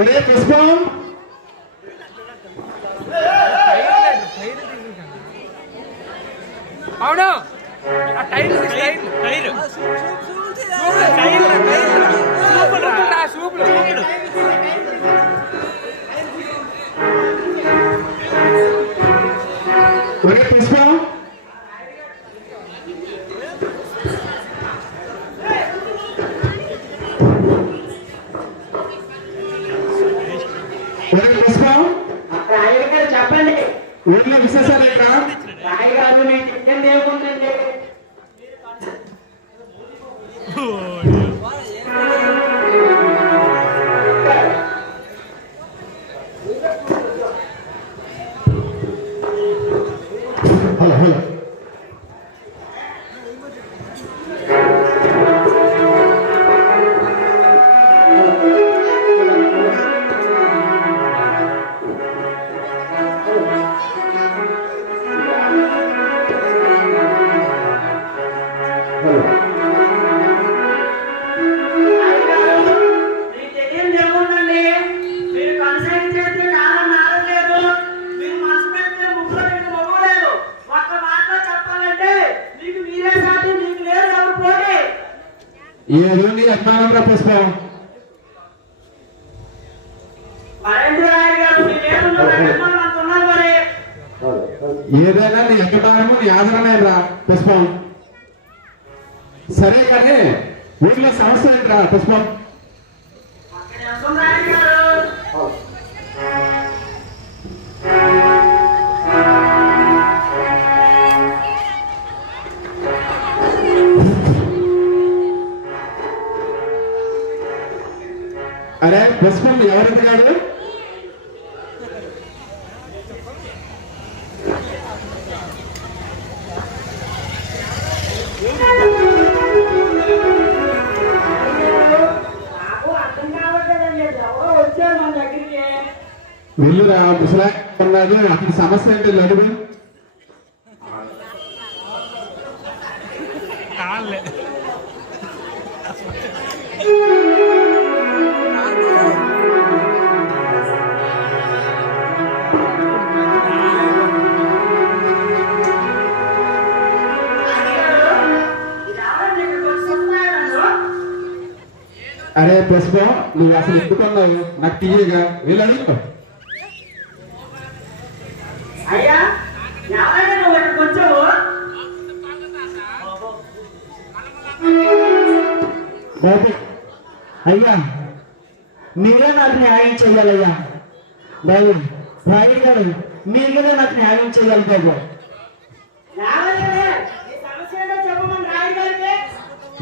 ఒరే పుష్పం అవును ఆ టైర్ టైర్ టైర్ సూపులు ఒరే పుష్పం రాయగారు చెప్పండి. ఊర్లో విశేషాలు ఇక్కడ రాయగారు నేను చెప్పింది ఏముందండి? హలో హలో ఏదో నీ అభిమానం రా పుష్పం. ఏదైనా నీ అభిమానము నీ ఆదరణ రా పుష్పం. సరే కానీ ఊళ్ళో సమస్య ఏంట్రా పుష్పం? అరే పుష్పం ఎవరెత్తినాడు? వెళ్ళురా ముసలా ఉన్నాడు. అతని సమస్య ఏంటి నడుగు. అరే పుష్పం నువ్వు అసలు ఎందుకున్నావు నాకు తీయగా వెళ్ళాడు. అయ్యా నువ్వు వచ్చావు. బాబు అయ్యా మీరే నాకు న్యాయం చేయాలయ్యా. బాబు రాయుడు గారు మీరు కదా నాకు న్యాయం చేయాలి బాబు.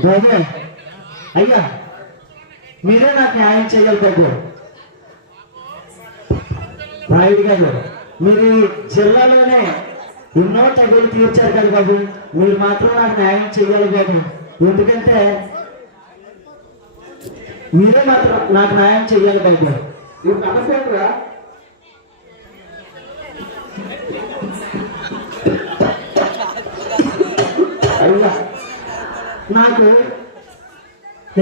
బాబు అయ్యా మీరే నాకు న్యాయం చేయాలి బాబు. రాయుడు గారు మీరు జిల్లాలోనే ఎన్నో తగులు తీర్చారు కదా బాబు. మీరు మాత్రం నాకు న్యాయం చేయాలి బాబు. ఎందుకంటే మీరే మాత్రం నాకు న్యాయం చేయాలి బాబు. ఈ సమస్య ఏంట్రా? అయ్యా నాకు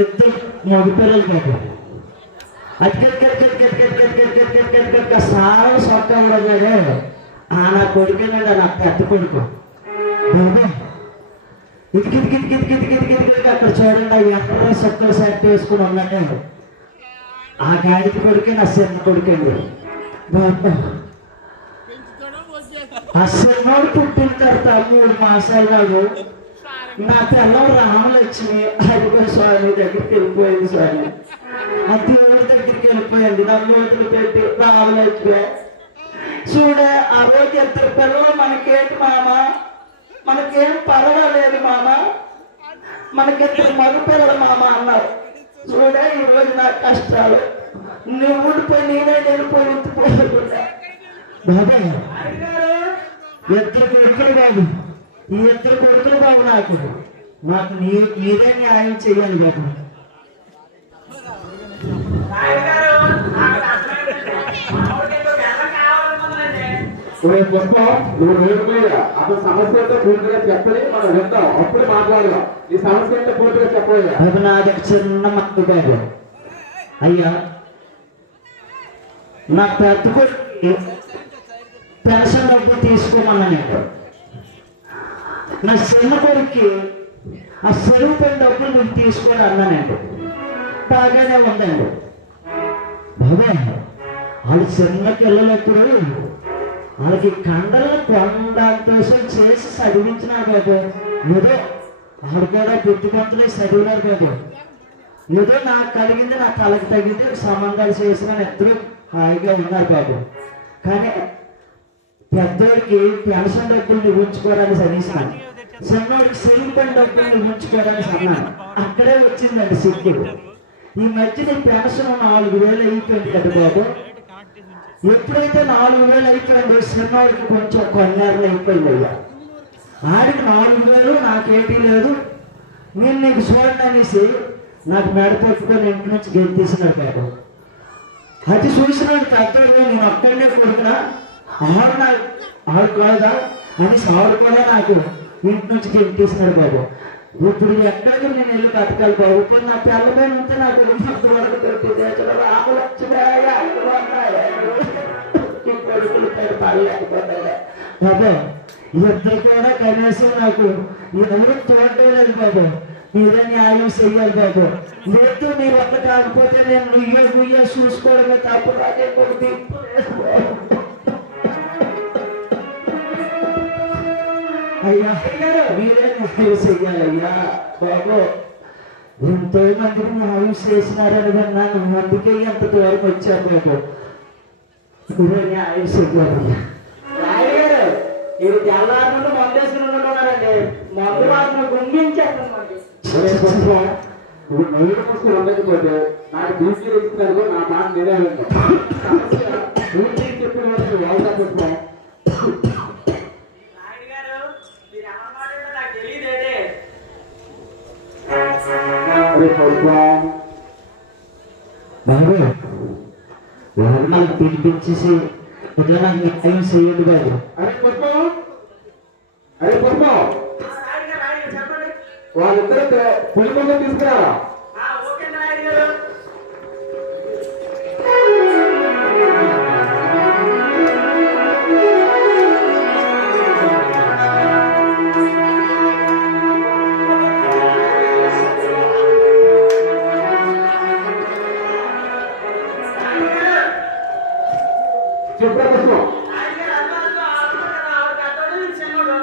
ఇద్దరు మగపిల్లలు బాబు. అక్కడికక్కడికక్కడికక్కడికక్కడికక్కడికక్క సారా సొట్టం ఉన్నాడు. నా కొడుకేనండి నా పెద్ద కొడుకు బాబు. ఇదికిదికిదికిదికిదికిదికిదికి అక్కడ చూడండి ఆ ఎక్కడ సొక్కలు సెట్ వేసుకుని ఉన్నాడు. ఆ గాడికి కొడుకే నా చిన్న కొడుకండి బాబు. ఆ చిన్నోడు పుట్టిన తర్వాత 3 మాసాలు నాడు నా పిల్లం రామలక్ష్మి అదిగో స్వామి దగ్గరికి వెళ్ళిపోయింది స్వామి. ఆ దేవుడి దగ్గరికి వెళ్ళిపోయింది. నా నోట్లు పెట్టి రామలక్ష్మి చూడ ఆ రోజు 2 పిల్లలు మనకేంటి మామ, మనకేం పర్వాలేదు మామ, మనకిద్దరు మగ పిల్లలు మామ అన్నారు. చూడ ఈ రోజు నా కష్టాలు నువ్వు ఊడిపోయి నేనే వెళ్ళిపోయి ఉంచిపోకుండా బాబాయ్. 2 కొడుకులు బాబు. ఈ 2 కొడుకులు బాబు నాకు మీరే న్యాయం చేయాలి బాబు. పుష్పం నువ్వు నేర్పలేదా? అసలు సమస్య ఏంటో పూర్తిగా చెప్పని మనం వింటాం, అప్పుడు మాట్లాడదాం. ఈ సమస్య ఏంటో పూర్తిగా చెప్పలేదా? అది నాది చిన్న మత్తు బాబు. అయ్యా నా పెద్ద కొడుకు పెన్షన్ డబ్బులు తీసుకోమన్నానండి. నా చిన్న కొడుక్కి ఆ సెలవు డబ్బులు నువ్వు తీసుకొని అన్నానండి. బాగానే ఉందండి బాబా. వాళ్ళు చిన్న పిల్లలప్పుడు వాళ్ళకి కండలను కొండంతోసం చేసి చదివించినారు బాబు. ఏదో వాళ్ళు కూడా బుద్ధిమంతులే చదివినారు బాబు. ఏదో నాకు కలిగింది, నా కళకు తగ్గింది, సంబంధాలు చేసిన ఇద్దరు హాయిగా ఉన్నారు బాబు. కానీ పెద్దోడికి పెన్షన్ డబ్బుల్ని ఉంచుకోవడానికి చదివిస్తున్నాను, చిన్నోడికి సెల్లిపని డబ్బుల్ని ఉంచుకోవడానికి అన్నాను. అక్కడే వచ్చిందండి సిగ్గుడు. ఈ మధ్య నీ పెన్షన్ 4,000 అయిపోయింది కదా బాబు. ఎప్పుడైతే 4,000 అయిపోయిందో చిన్నోడికి కొంచెం కొన్నేళ్ళు అయిపోయింది అయ్యా. ఆడికి 4,000 నాకేమీ లేదు, నేను నీకు చూడండి అనేసి నాకు మెడ పట్టుకొని ఇంటి నుంచి గెలితీసినాడు బాబు. అది చూసినాడు పెద్దోడు, నేను ఒక్కడనే కొడుకునా, ఆడు కాదా అని ఆడు కూడా నాకు ఇంటి నుంచి గెలితీసినాడు బాబు. ఇప్పుడు ఎక్కడికి నేను వెళ్ళి బతకాలి బాబు. ఇప్పుడు నా పిల్లమైన ఉంటే నాకు వరకు దొరికింది. కొడుకులు పడలేకపోతాయి బాబు. ఇద్దరు కూడా కనీసం నాకు ఎవరు చూడటం లేదు బాబు. మీరే న్యాయం చెయ్యాలి బాబు. లేదు మీరు ఒక్క కాకపోతే నేను నుయ్య చూసుకోవడమే తప్పు. అదే కొడుకు అయ్యా మీరే న్యాయం చెయ్యాలి అయ్యా బాబు. ఎంతో మందికి న్యాయం చేసినారని విన్నాను, అందుకే ఎంత దూరం వచ్చాను బాబు. మీరే న్యాయం చెయ్యాలి. రాయగారు ఇది తెల్లారి నుండి మందేసుకుని ఉంటున్నారండి. మందు మాత్రం గుంగించేస్తామండి. ఇప్పుడు నవ్వులు మూసుకొని ఉండకపోతే నాకు డ్యూటీ ఇస్తున్నారు, నా మాట నేనే డ్యూటీ చెప్పిన వాళ్ళ పుష్పం. రాయగారు మీరు ఎవరి మాట ఏంటో నాకు తెలియదేదే. బాబు వాళ్ళు నాకు పిలిపించేసి ఇట్లా నాకు న్యాయం చేయండి బాబు. అరే పుష్పం, అరే పుష్పం, రాయగారు చెప్పండి. వాళ్ళిద్దరు పులిపంలో తీసుకురావా? ఓకే రాయగారు. చెప్పరా పుష్పం? రాయగారు అందరూ ఆడుతున్నారు కదా, పెద్దోడు చిన్నోడు.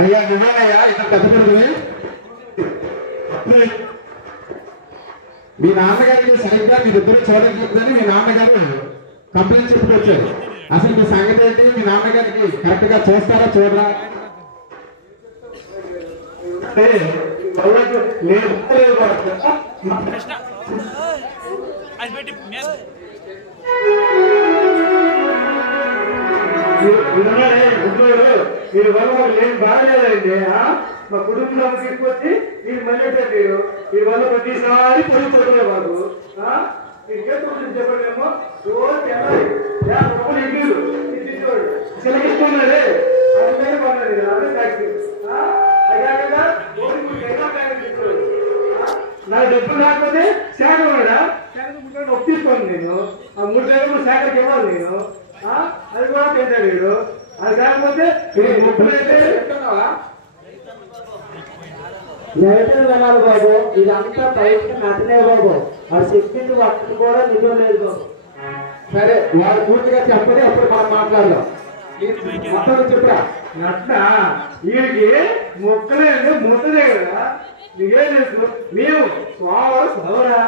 అయ్యా నువ్వేనయ్యా ఇతను పెద్ద కొడుకుని. మీ నాన్నగారికి సరిగ్గా మీరిద్దరు చూడట్లేదని మీ నాన్నగారు కంప్లైంట్ చెప్పుకొచ్చారు. అసలు మీ సంగతి ఏంటి? మీ నాన్నగారికి కరెక్ట్ గా చూస్తారా చూడరా? కృష్ణ అది పెట్టి మీరు వల్ల ఏం బాగాలేదండి. మా కుటుంబంలో తీసుకొచ్చి మీరు మళ్ళీ మీరు ఈ వల్ల ప్రతిసారి పొరుగుతున్నారు బాబు. మీరు కేసుకుంటుంది చెప్పండేమో రోజు తెల్లారి ఇంటిలు చిలకిస్తున్నాడే అందుకనే కొన్నాడు అదే ట్యాక్సీ. నాకు డబ్బులు రాకపోతే శాఖ ఉన్నాడా, శాఖ ఒప్పు తీసుకోండి. నేను ఆ 3 వేలు శాఖకి ఇవ్వాలి నేను. అది కూడా తింటాడు వీడు. అది కాకపోతే నెగటివ్ వినాలి బాబు. ఇదంతా బయటకు నటనే బాబు. వాడు చెప్పింది ఒక్కటి కూడా నిజం లేదు బాబు. సరే వాడు పూర్తిగా చెప్పని అప్పుడు మనం మాట్లాడదాం. మొత్తం చెప్పరా? నట్ట వీడికి మొక్కలేదు ముట్టదే కదా. నీకేం తెలుసు? మేము సోమవారం సౌరా,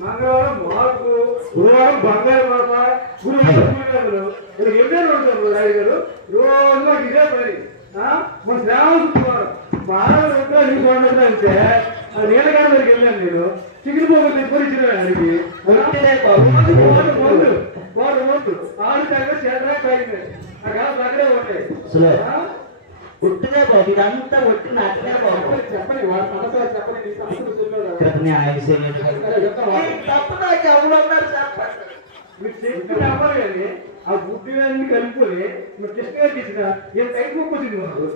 మంగళవారం మార్పు, గురువారం బంగారు పాప, గురువారం పూజలు ఎన్నో ఉంటారు రాజు గారు. రోజు నాకు ఇదే పని. మన శ్రావణ శుక్రవారం బాగా ఉంటా నీకు అంటే ఆ నీలగారి దగ్గరికి వెళ్ళాను నేను. చికెన్ పోగొట్టు తీసుకొని ఇచ్చిన ఆయనకి మందు వాడు మందు ఆరు తగ్గ చేతరా తాగింది. ఆ కాలం అక్కడే ఉంటాయి. ఒట్టిదే బాబు. ఇదంతా ఒట్టి నటనే బాబు. చెప్పండి వాడి సమస్య చెప్పండి. నీ సమస్యలు చెప్పలేదు. తప్పు నాకు ఎవరన్నారు చెప్పండి. మీరు చెప్పి నమ్మాలి కానీ ఆ బుద్ధి అన్ని కలుపుకొని మీరు కృష్ణ గారికి ఇచ్చిన ఏం టైం వచ్చింది మాకు.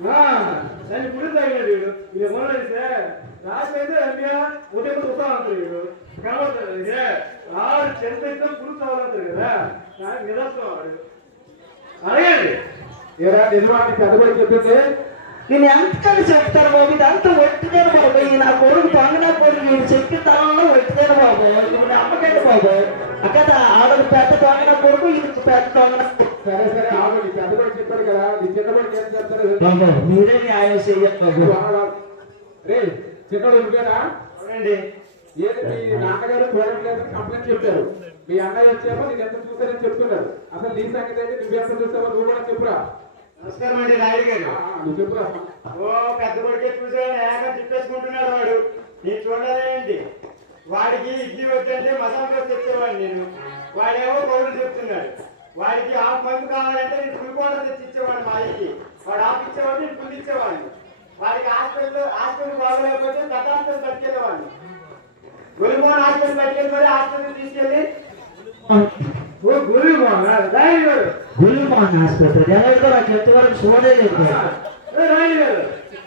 దాన్ని పుడి తగినాడు వీడు ఇది మొదలైతే రాత్రి అయితే అమ్మియా ఉదయం వస్తా ఉంటారు వీడు కనబడతాడు ఆడు చెంత అయితే పురుగు తావాలంటారు కదా నాకు నిదర్శనం అడగండి నిజమాన్ని పెద్దబడి చెప్పింది నేను ఎంతకని చెప్తాను బాబు ఇదంతా ఒట్టిదేను బాబు ఈ నా కొడుకు దొంగ కొడుకు నేను చెప్పిన తనంలో ఒట్టిదేను బాబు ఇప్పుడు అమ్మకండి బాబు అక్కడ ఆడొక పెద్ద దొంగ కొడుకు ఇది పెద్ద దొంగ సరే సరే ఆవిడ పెద్దబడి చెప్పాడు కదా నీ చిన్నబడికి ఏం చెప్తాడు బాబు మీరే న్యాయం చెయ్యాలి బాబు రే చిన్నడు ఉంటున్నాడా అవునండి ఏది మీ నాన్నగారు చూడట్లేదని కంప్లైంట్ చెప్పారు మీ అన్నయ్య వచ్చామో నీకు ఎంత చూసారని చెప్తున్నారు అసలు నీ సంగతి అయితే నువ్వెంత చూసావో నువ్వు కూడా చెప్పురా నమస్కారం అండి నాయుడు గారు నువ్వు చెప్పురా ఓ పెద్ద కొడుకే చూసాడు ఏకంగా చెప్పేసుకుంటున్నాడు వాడు నేను చూడాలేంటి వాడికి ఇడ్లీ వద్దంటే మసాలా దోశ తెచ్చేవాడిని నేను వాడేమో పౌరులు చెప్తున్నాడు వాడికి హాఫ్ మంత్ కావాలంటే నేను ఫుల్ క్వార్టర్ తెచ్చి ఇచ్చేవాడిని మా ఇంటికి వాడు హాఫ్ ఇచ్చేవాడిని నేను ఫుల్ ఇచ్చేవాడిని వాడికి హాస్పిటల్ బాగోలేకపోతే గత హాస్పిటల్ పట్టుకెళ్ళేవాడిని గురిమోహన్ హాస్పిటల్ పట్టుకెళ్ళి మరి హాస్పిటల్ తీసుకెళ్ళి గురిమోహన్ గురుమాన్ ఆసుపత్రి ఎవరితో నాకు ఎంతవరకు చూడలేదు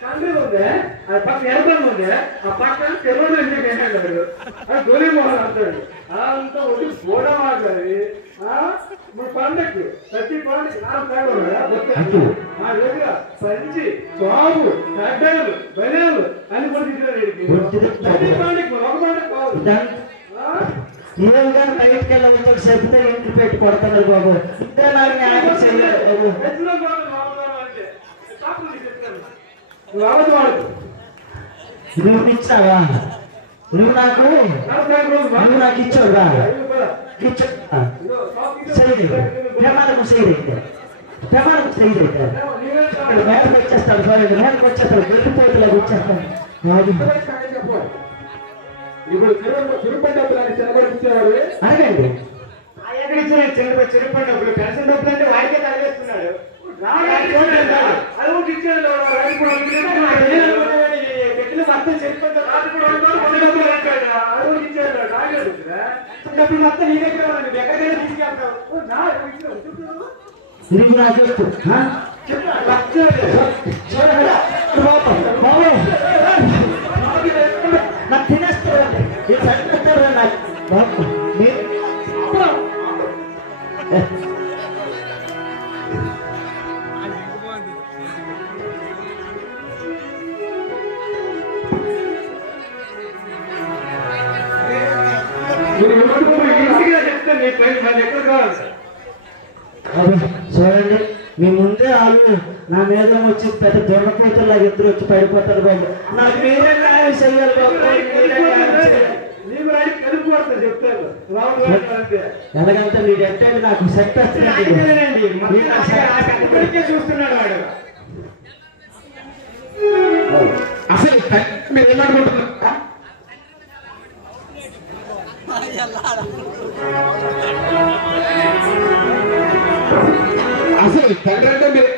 తండ్రి ఉంది అది పక్కన ఎరపని ఉంది ఆ పక్కన తెలుగులో ఇంటికి వెళ్ళాడు అది గోలీమోహన్ అంటాడు అంతా ఒకటి గోడ మాట్లాడి మన పండక్కి ప్రతి పండుగ ఆ రోజుగా పంచి బాబు గడ్డలు బలేలు అని కూడా తీసుకున్నాడు ప్రతి పండుగ ఒక పండుగ కాదు ఏం కానీ బయటకు వెళ్ళి చెప్తే ఇంటి పెట్టి కొడతారు బాబు ఇంతే నాకు న్యాయం చెయ్యాలి బాబు నువ్వు ఇచ్చావా నువ్వు నాకు ఇచ్చావురా ప్రమాణకు చేయలేదు మేడకు వచ్చేస్తాడు చూడండి మేడకు వచ్చేస్తాడు వెళ్ళిపోతులకు వచ్చేస్తాడు ఇప్పుడు చిరుపడి డబ్బులు అని చిన్నబడి ఇచ్చేవాడు అడగండి ఎక్కడ ఇచ్చిన చిరుపడి డబ్బులు పెన్షన్ డబ్బులు అంటే వాడికే తగిలేస్తున్నాడు పెట్టిన మొత్తం డబ్బులు మొత్తం నీ దగ్గర ఎక్కడికైనా తీసుకెళ్తావు నువ్వు నాకు చెప్పు నాకు తినేస్తాడు చదివేస్తాడు నాకు చూడండి మీ ముందే వాళ్ళు నా మీద వచ్చి పెద్ద దొంగపోతులా ఇద్దరు వచ్చి పడిపోతారు బాబు నాకు మీరే న్యాయం చెయ్యాలి బాబు ఎలాగంటే నీ ఎట్టాలి నాకు సెట్ చూస్తున్నాడు వాడు అసలు మీరు ఏమనుకుంటున్నారు అసలు తండ్రి అంటే మీరు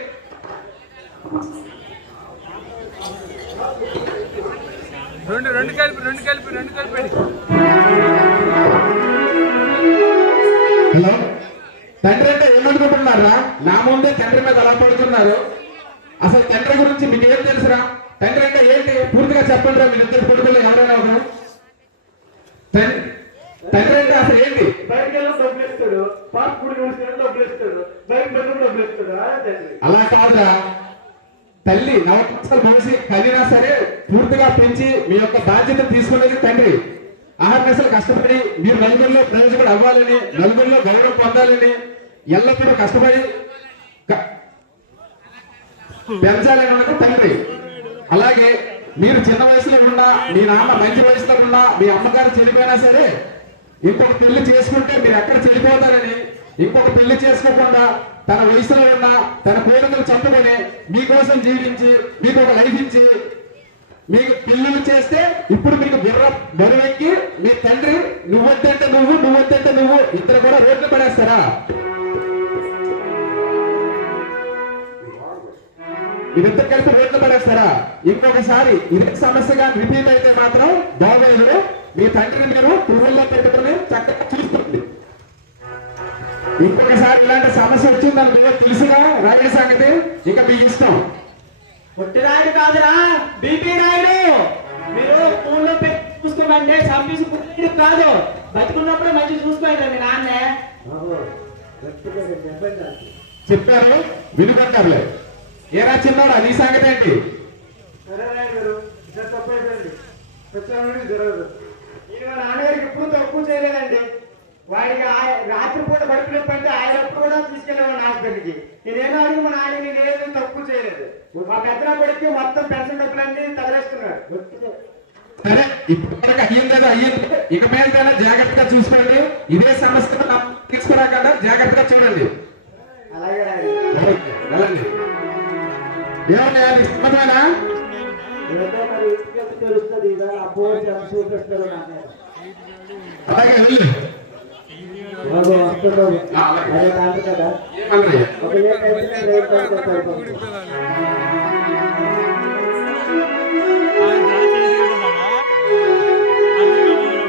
రెండు కలిపి హలో తండ్రి అంటే ఏమనుకుంటున్నారా నా ముందే తండ్రి మీద అలా పడుతున్నారు అసలు తండ్రి గురించి మీకు ఏం తెలుసురా తండ్రి అంటే ఏంటి పూర్తిగా చెప్పండి రా మీరిద్దరు కొడుకులు ఎవరైనా ఒకరు తండ్రి అంటే అసలు ఏంటి బయటకు వెళ్ళి డబ్బులు ఇస్తాడు పాస్ గుడి డబ్బులు ఇస్తాడు బయట బెడ్రూమ్ డబ్బులు ఇస్తాడు అలా కాదురా తల్లి నవమాసాలు మనిషి కలిగినా సరే పూర్తిగా పెంచి మీ యొక్క బాధ్యత తీసుకునేది తండ్రి ఆహార కష్టపడి మీరు నలుగురిలో ప్రయోజకుడు అవ్వాలని నలుగురిలో గౌరవం పొందాలని ఎల్లప్పుడూ కష్టపడి పెంచాలని ఉన్నది తండ్రి అలాగే మీరు చిన్న వయసులో ఉన్నా మీ నాన్న మంచి వయసులో ఉన్నా మీ అమ్మగారు చనిపోయినా సరే ఇంకొక పెళ్లి చేసుకుంటే మీరు ఎక్కడ చనిపోతారని ఇంకొక పెళ్లి చేసుకోకుండా తన వయసులో ఉన్న తన కోరికలు చంపుకొని మీకోసం జీవించి మీకు ఒక లైఫ్ ఇచ్చి మీకు పిల్లలు చేస్తే ఇప్పుడు మీకు బరువెక్కి మీ తండ్రి నువ్వొద్దంటే నువ్వు ఇద్దరు కూడా రోడ్లు పడేస్తారా ఇద్దరు కలిపి రోడ్లు పడేస్తారా ఇంకొకసారి ఇదే సమస్యగా రిపీట్ అయితే మాత్రం బాగోలేదు మీ తండ్రిని మీరు పురుగుల్లో పెట్టుకుని చక్కగా చూసుకోండి ఇంకొకసారి ఇలాంటి సమస్య వచ్చిందని తెలుసుగా రాయల సంగతి ఇక మీ ఇష్టం కాదురా బీపీ రాయుడు. మీరు ఫోన్లో పెట్టి చూసుకోమంటే చంపేసి పుట్టిన కాదు, బతుకున్నప్పుడే మంచి చూసుకోండి మీ నాన్నే. చెప్పారు వినుకుంటారులే. ఏరా చిన్నోడా నీ సంగతి ఏంటి? సరే రాయుడు గారు, ఇద్దరు తప్పు అయిపోయింది. వచ్చాను జరగదు. నేను మా నాన్నగారికి ఎప్పుడు తక్కువ చేయలేదండి. వాడికి రాత్రిపూట గడుపునప్పు అంటే ఆయన ఎప్పుడు కూడా తీసుకెళ్ళేవాడు హాస్పిటల్కి. నేనేమో అడిగి మా నాన్న నేనేమీ తక్కువ చేయలేదు. మా పెద్ద కొడుకు మొత్తం పెన్షన్ డబ్బులన్నీ తగలేస్తున్నాడు. సరే ఇప్పుడు వరకు అయ్యిందేదో అయ్యింది. ఇక మీద జాగ్రత్తగా చూసుకోండి. ఇదే సమస్యను తీసుకురాకుండా జాగ్రత్తగా చూడండి. అలాగే రాయుడు. వెళ్ళండి. ఏమన్నా ఇష్టమేనా? ఏదో మరి ఇంటికి తెలుస్తుంది ఇదా అబ్బో చూపిస్తారు నాన్న. అలాగే వెళ్ళి వస్తున్నాడు ఆ, అలాగే. అదే కాదు కదా. ఏమన్నా ఒక రేట్ అయిపోతుంది.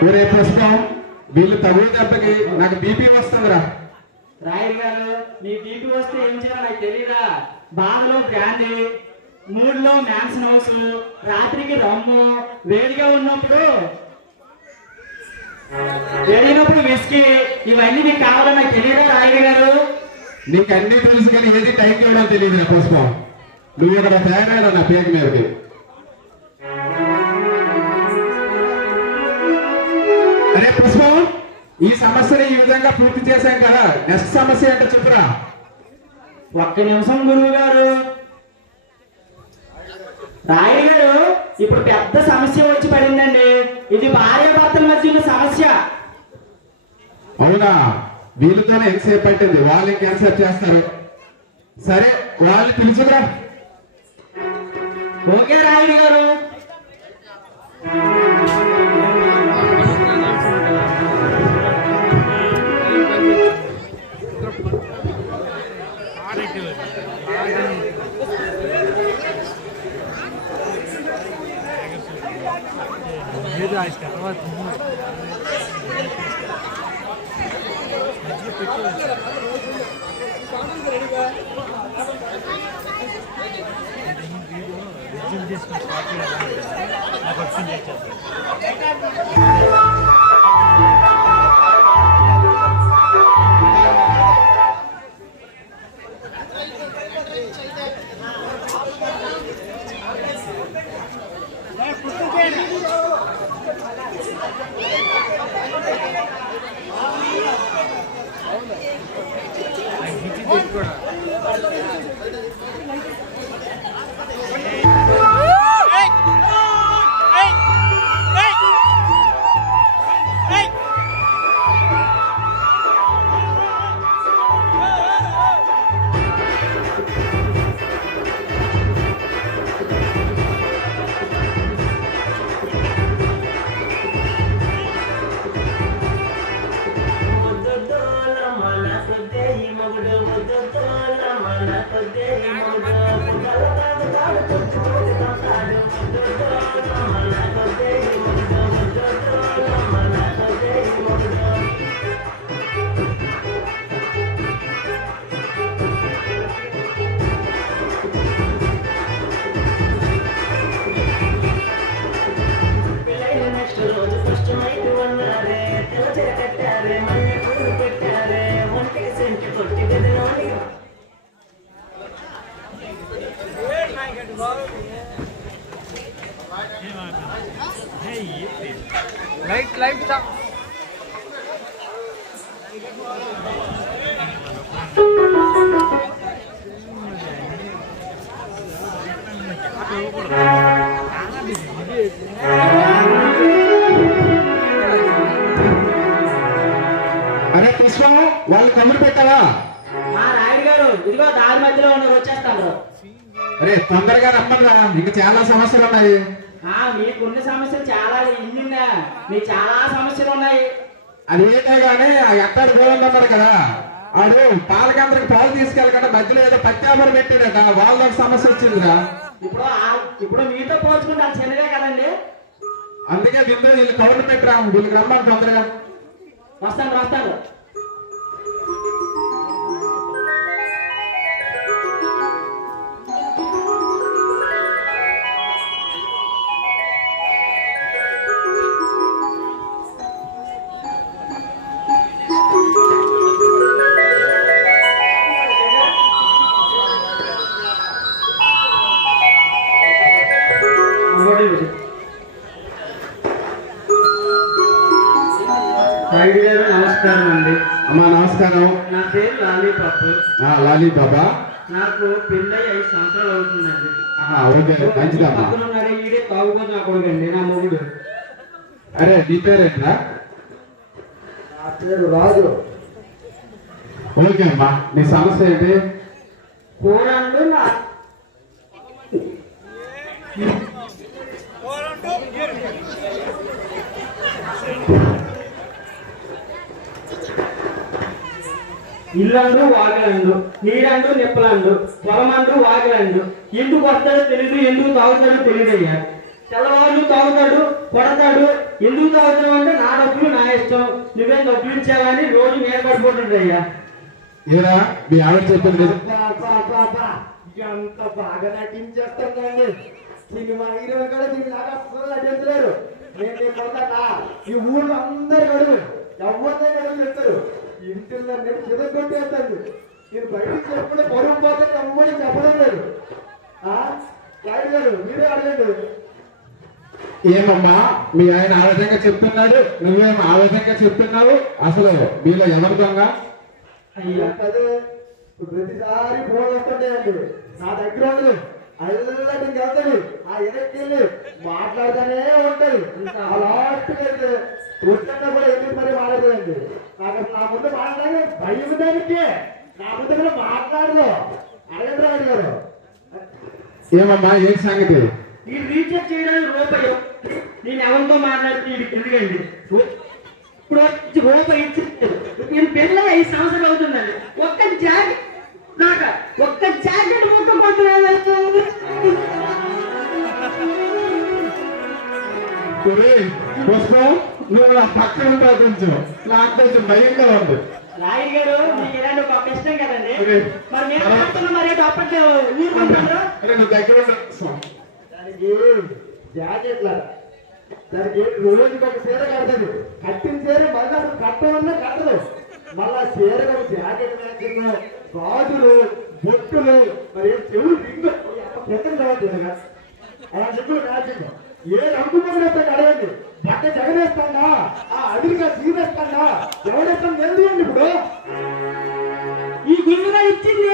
ఒరే పుష్పం, వీళ్ళు తగులు దెబ్బకి నాకు బీపీ వస్తుందిరా. రాయుడు గారు, నీ బీపీ వస్తే ఏం చేయాలో నాకు తెలియదా? బాధలో బ్రాండీ, మూడ్లో మ్యాన్సన్ హౌస్, రాత్రికి రమ్ము, వేడిగా ఉన్నప్పుడు విస్కీ, ఇవన్నీ మీకు కావాలో నాకు తెలియదా రాయుడు గారు? నీకు అన్ని తెలుసు కానీ ఏది టైంకి ఇవ్వడం తెలియదు నా పుష్పం. నువ్వు ఇక్కడ తయారైనా నా పేరు మీదకి. అరే పుష్పం, ఈ సమస్యని ఈ విధంగా పూర్తి చేశాం కదా, నెక్స్ట్ సమస్య ఏంటో చెప్పురా. ఒక్క నిమిషం గురువు గారు. రాయుడు గారు, ఇప్పుడు పెద్ద సమస్య వచ్చి పడిందండి. ఇది భార్య భర్తల మధ్య ఉన్న సమస్య. అవునా? వీళ్ళతోనే ఎంతసేపు పట్టింది, వాళ్ళు ఇంకెంతసేపు చేస్తారు. సరే వాళ్ళు పిలుచుకురా. ఓకే రాయుడు గారు. Light stop. అరే పుష్పం, వాళ్ళు కమ్ములు పెట్టావా? మా రాయుడు గారు, ఇదిగో దారి మధ్యలో ఉన్నారు, వచ్చేస్తాను. అరే తొందరగా రమ్మనిరా, ఇంకా చాలా సమస్యలు ఉన్నాయి. మీకున్న సమస్యలు చాలా ఇన్నిందా, మీకు చాలా సమస్యలు ఉన్నాయి. అది ఏంటో గానీ ఆ ఎక్కడ గోవిందన్నాడు కదా, ఆడు పాలకేంద్రకి పాలు తీసుకెళ్ళకుండా మధ్యలో ఏదో పత్యాపరం పెట్టాడట, వాళ్ళకి సమస్య వచ్చిందిరా. ఇప్పుడు మీతో పోల్చుకుంటే అది చిన్నదే కదండి. అందుకే వీళ్ళు కౌంటర్ పెట్టరా, వీళ్ళకి రమ్మని తొందరగా. వస్తాను. లాలీపాప్. లాలీపాపా? నాకు పెళ్ళై 5 సంవత్సరాలు అవుతుందండి. ఓకే, మంచిదమ్మా. పక్కన ఉన్నాడే ఈడే తాగుబోతు నా కొడుకండి, నా మొగుడు. అరే నీ పేరేంట్రా? నా పేరు రాజు. ఓకే అమ్మా, నీ సమస్య ఏంటి? కూరండు నా ఇల్లండు వాగలండు, నీరండు నిప్పలండు, పొలమండు వాగలండు. ఎందుకు వస్తాడో తెలీదు, ఎందుకు తాగుతాడో తెలియదయ్యా. తెల్లవాళ్ళు తాగుతాడు, కొడతాడు. ఎందుకు తాగుతావు అంటే నా డబ్బులు నా ఇష్టం, నువ్వేం డబ్బులు ఇచ్చావని రోజు నేను పడిపోతుంటయ్యా. ఏరా మీ ఆవిడ చెప్పింది నిజం? ఎంత బాగా నటించేస్తుందండి. సినిమా హీరో కూడా దీనిలాగా అస్సలు నటించలేరు. నేను కొడతా ఈ ఊళ్ళో అందరు గడువు ఎవరినైనా అడుగు చెప్తారు. ఇంటిలో నేను చిదగొట్టేస్తాను. నేను బయటికి చెప్పడం పొరుగు పోతే అమ్మని చెప్పడం లేదు. గారు మీరే అడగండి. ఏమమ్మా మీ ఆయన ఆ విధంగా చెప్తున్నాడు, నువ్వేమో ఆ విధంగా చెప్తున్నావు. అసలు మీలో ఎవరు దొంగ? అయ్యా కదే ప్రతిసారి ఫోన్ వస్తుంటాయండి నా దగ్గర. ఉండదు అల్లటికి వెళ్తాడు, ఆ ఎదక్కెళ్ళి మాట్లాడుతూనే ఉంటాడు. లాస్ట్ అయితే వస్తున్నా కూడా ఎందుకు మరి మాట్లాడుతుందండి. నాకు నా ముందు మాట్లాడే భయం దానికి, నా ముందు కూడా మాట్లాడదు. అడగండి అడిగారు. ఏమమ్మా ఏంటి సంగతి? ఈ రీఛార్జ్ చేయడానికి రూపాయి నేను ఎవరితో మాట్లాడితే ఇది ఎందుకండి. ఇప్పుడు రూపాయి ఇచ్చింది. నేను పెళ్ళి 5 సంవత్సరాలు అవుతుందండి. ఒక్క జాకెట్ ముట్టుకుంటున్నాను. పుష్పం నువ్వు నా పక్కన ఉంటావు, కొంచెం నాకు కొంచెం భయంగా ఉంది. రాయుడు గారు మీకు ఇలాంటి ఒక ఇష్టం కదండి. మరి నేను మాత్రం మరి అప్పట్లో ఊరుకుంటారు. నువ్వు దగ్గర దానికి జాకెట్ల దానికి రోజుకి ఒక చీర కడతాడు. కట్టిన చీర మళ్ళీ అసలు కట్టమన్నా కట్టదు. మళ్ళా చీర జాకెట్ మ్యాచింగ్, గాజులు, బొట్టులు, మరి చెవులు రింగు క్రితం కావాలి అలా చెప్పులు మ్యాచింగ్. ఏ రంగు మొదలెత్తాడు అడగండి. బట్ట జగనేస్తాడా, ఆ అడిగిగా తీరేస్తాడా, ఎవడేస్తాను తెలియదు. ఇప్పుడు ఈ గుండుగా ఇచ్చింది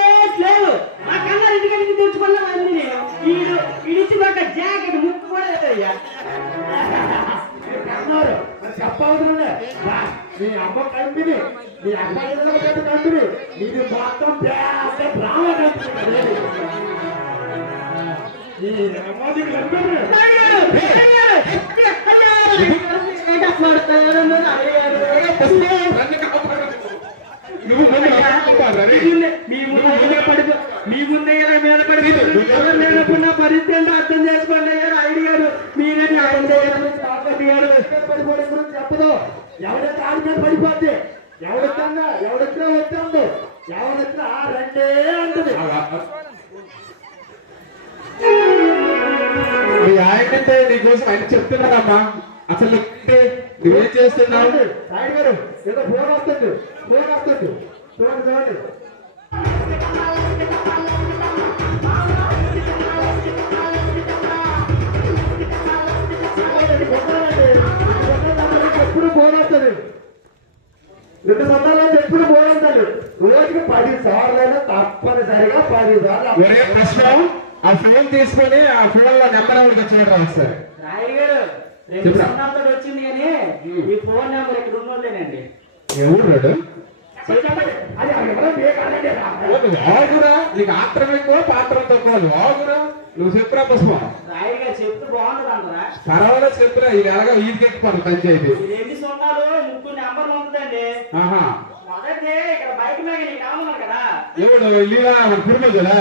లేదు. ఆ కన్నా ఇంటికి తెచ్చుకున్నాను నేను. ఇచ్చిన ఒక జాకెట్ ముక్కు కూడా లేదయ్యా. అన్నారు మరి చెప్పవుతుండే మీ అమ్మ కంపెనీ, మీ అబ్బాయి కంపెనీ, ఇది మొత్తం పెద్ద డ్రామా కంపెనీ. మీ ముందే మీద పడిపోయిన పరిస్థితి అంటే అర్థం చేసుకోండి. రాయుడు గారు మీరే న్యాయం చేయాలి. పడిపోవడం గురించి చెప్పదు. ఎవరైతే ఆడి మీద పడిపోద్ది, ఎవడొచ్చినా వచ్చాడు, ఎవరొచ్చినా రండే అంటది. మీ ఆయనంటే నీకోసం ఆయన చెప్తున్నారమ్మా. అసలు నువ్వేం చేస్తున్నావు? రాయుడు గారు ఏదో ఫోన్ వస్తుంది. చూడండి ఎప్పుడు ఫోన్ వస్తుంది. 2 సంవత్సరాలు ఎప్పుడు ఫోన్ వస్తుంది. రోజుకి 10 సార్లు తప్పనిసరిగా 10 సార్లు. ఒరే ప్రశ్న, ఆ ఫోన్ తీసుకొని ఆ ఫోన్ లో నెంబర్ ఎవరికి చూడరా ఒకసారి. రాయుడు గారు 2 సంవత్సరాలు వచ్చింది కానీ ఈ ఫోన్ నెంబర్ ఇక్కడ ఉన్నోళ్ళేనండి. ఎవరు రాడు? చెప్పండి. అది ఎవరో కాదండి. ఆగురా, నీకు ఆత్రం ఎక్కువ పాత్రం తక్కువ. ఆగురా, నువ్వు చెప్పురా పుష్పం. రాయుడు గారు చెప్తే బాగుంటుంది అంటారా? పర్వాలేదు చెప్పురా. ఇది ఎలాగో ఈదికెక్కిపోదు పంచాయతీ. ఇది ఎన్ని సున్నాలు 3 నెంబర్లు ఉంటుందండి. ఆహా, మొదటి ఇక్కడ బయట మీద నీకు రామున్నారు కదా. ఎవడు లీలా కుటుంబజుడా?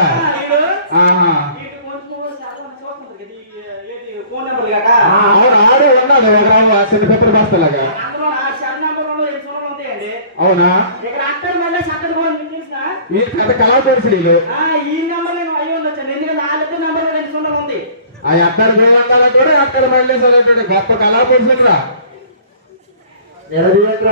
ఫోన్ నెంబర్ కదా. అవును, ఆడే ఉన్నాడు ఒక రాము చిన్న పెప్పర్ బస్తలాగా. అందులో ఆ సెల్ నెంబర్లో 2 సున్నాలు ఉంటాయండి. అవునా? ఇక్కడ అత్తలు మళ్ళీ సక్కలు కూడా మీకు తెలుసా? ఈ పెద్ద కళాపరిశీలు ఈ నెంబర్ నేను అయ్యి ఉండొచ్చాను. ఎందుకంటే ఆ ఇద్దరు నెంబర్ 2 సున్నాలు ఉంది. ఆ అత్తలు చూడాలంటే అక్కడ మళ్ళీ గొప్ప కళాపరిశీలురా.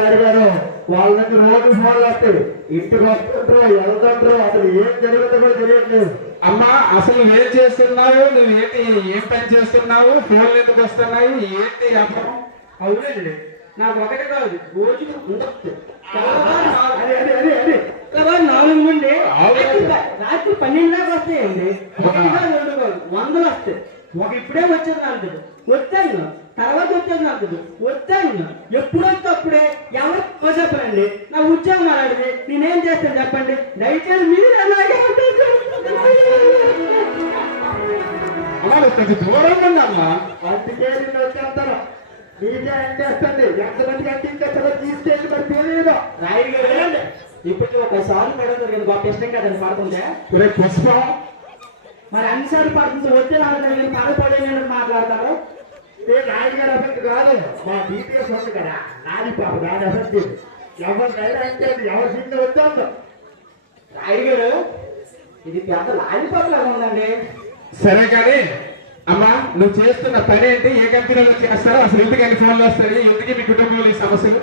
అడిగారు వాళ్ళ దగ్గర రోజు ఫోన్లు వస్తాయి. ఇంటికి వస్తుంటారో వెళ్తుంటారో అసలు ఏం జరుగుతుందో కూడా తెలియట్లేదు. అమ్మా అసలు నువ్వేం చేస్తున్నావు? నువ్వు ఏంటి, ఏం పని చేస్తున్నావు? ఫోన్లు ఎందుకు వస్తున్నాయి? ఏంటి అమ్మా? అవునండి, నాకు ఒకటి కాదు రోజు అది శుక్రవారం 4 నుండి రాత్రి 12 దాకా వస్తాయండి. 100 వస్తాయి. ఒక ఇప్పుడే వచ్చేది అంటది, వచ్చాను తర్వాత వచ్చేది అంటది, వచ్చాను ఎప్పుడు వస్తే అప్పుడే ఎవరు చెప్పండి. నా ఉద్యోగం మాట్లాడితే నేనేం చేస్తాను చెప్పండి. దయచేసి మీరు అలాగే అమ్మా కొంచెం దూరంగా ఉన్నా అమ్మా. అందుకే నిన్ను వచ్చేస్తాను. నీకే అంటేస్తుంది. ఎంతమందికి అంటించేస్తారో తీసుకెళ్ళి మరి తెలియదు. రాయుడు గారు ఇప్పుడు ఒకసారి పడుతుంది కదా, గొప్ప ఇష్టం కదండి పడుతుంటే. ఒరే పుష్పం, మరి అన్నిసార్లు పడుతుంది వచ్చే నాకు పడపడే మాట్లాడతారు. రాయుడు గారు అసలు కాదు, మా డీపీఎస్ ఉంది కదా నాది పాప, దాని అసలు ఎవరినైనా అంటే ఎవరి సీట్లో వచ్చేస్తాం. రాయుడు గారు ఇది పెద్ద లాలిపాప్ లాగా ఉందండి. సరే కానీ అమ్మా నువ్వు చేస్తున్న పని ఏంటి, ఏ కంపెనీలో చేస్తారో, అసలు ఎందుకు అన్ని ఫోన్లు వస్తాయి, ఎందుకు మీ కుటుంబంలో ఈ సమస్యలు?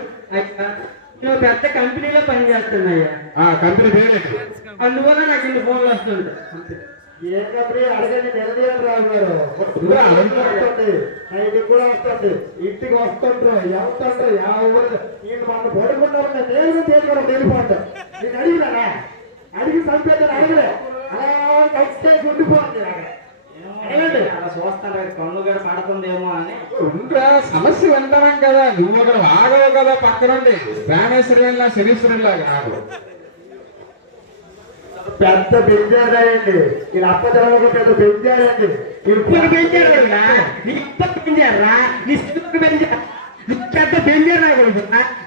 నువ్వు పెద్ద కంపెనీలో పని చేస్తున్నాయ్యా. కంపెనీ పేరు అందువల్ల నాకు ఇన్ని ఫోన్లు వస్తుంటాయి. ఏ కంపెనీ అడగండి, నిలదీయాలి రావు గారు. నైట్కి కూడా వస్తుంది, ఇంటికి వస్తుంటారు, ఎవరుంటారు, ఎవరు నేను మన పడుకుంటారు. నేను తేలిగా వెళ్ళిపోతాం. నేను అడిగినా అడిగి సంపేదని అడగలే, అలా ఉండిపోతుంది. అలా చూస్తాను కన్ను కూడా పడుతుందేమో అని. ఇంకా సమస్య వింటాం కదా, నువ్వు అక్కడ ఆగవు కదా పక్కనుండి ప్రాణేశ్వరులా శనీశ్వరులాగా నాకు పెద్ద పెంచారండి. ఇలా అప్పతరంలో పెద్ద పెంచారండి. ఇప్పుడు పెంచారు నీ ఇప్పటి పెంచారా, నీ సిద్ధుకు పెంచారు, పెద్ద బెంజారా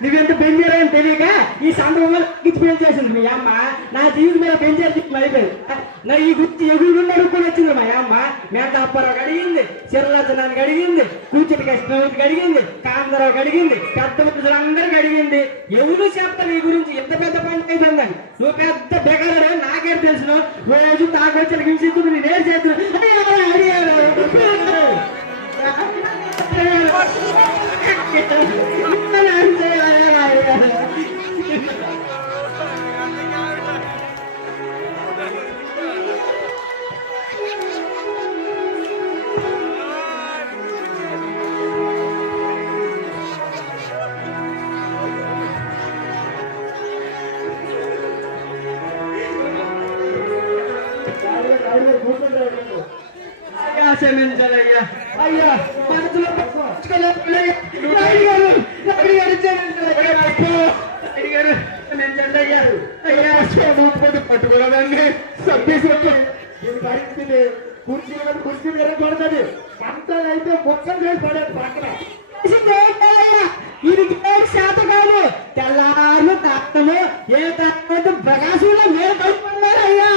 నువ్వెంత బెంజారా అని తెలియక ఈ సందర్భంలో ఇచ్చి పెళ్లి చేసింది మీ అమ్మ. నా జీవితం మీద బెంజారు చెప్పి అయిపోయింది. నా ఈ గుర్తి ఎగురు అడుక్కొని వచ్చింది మా అమ్మ. మేతాపురావు అడిగింది, చిరలచనానికి అడిగింది, కూర్చుని కృష్ణకి అడిగింది, కాందరావుకి అడిగింది, పెద్ద మనుషులందరికీ అడిగింది. ఎవరు చెప్తారు నీ గురించి ఎంత పెద్ద పని అయిపోయిందని. నువ్వు పెద్ద బెగలడే నాకే తెలుసును. రోజు తాగొచ్చిన హింసించుకుని నేనేం చేస్తున్నాను క్షమించాలయ్యా. అయ్యా మనసులో పట్టుకోలేదండి సబ్బీసులు కుర్చీ కుర్చీ మీద పడుతుంది. పంట అయితే మొక్కలు చేసి పడేది పక్కన. ఇది శాతకాలు తెల్లారు తాత్తము ఏ తర్వాత ప్రకాశంలో మేము కలుపుకున్నారయ్యా.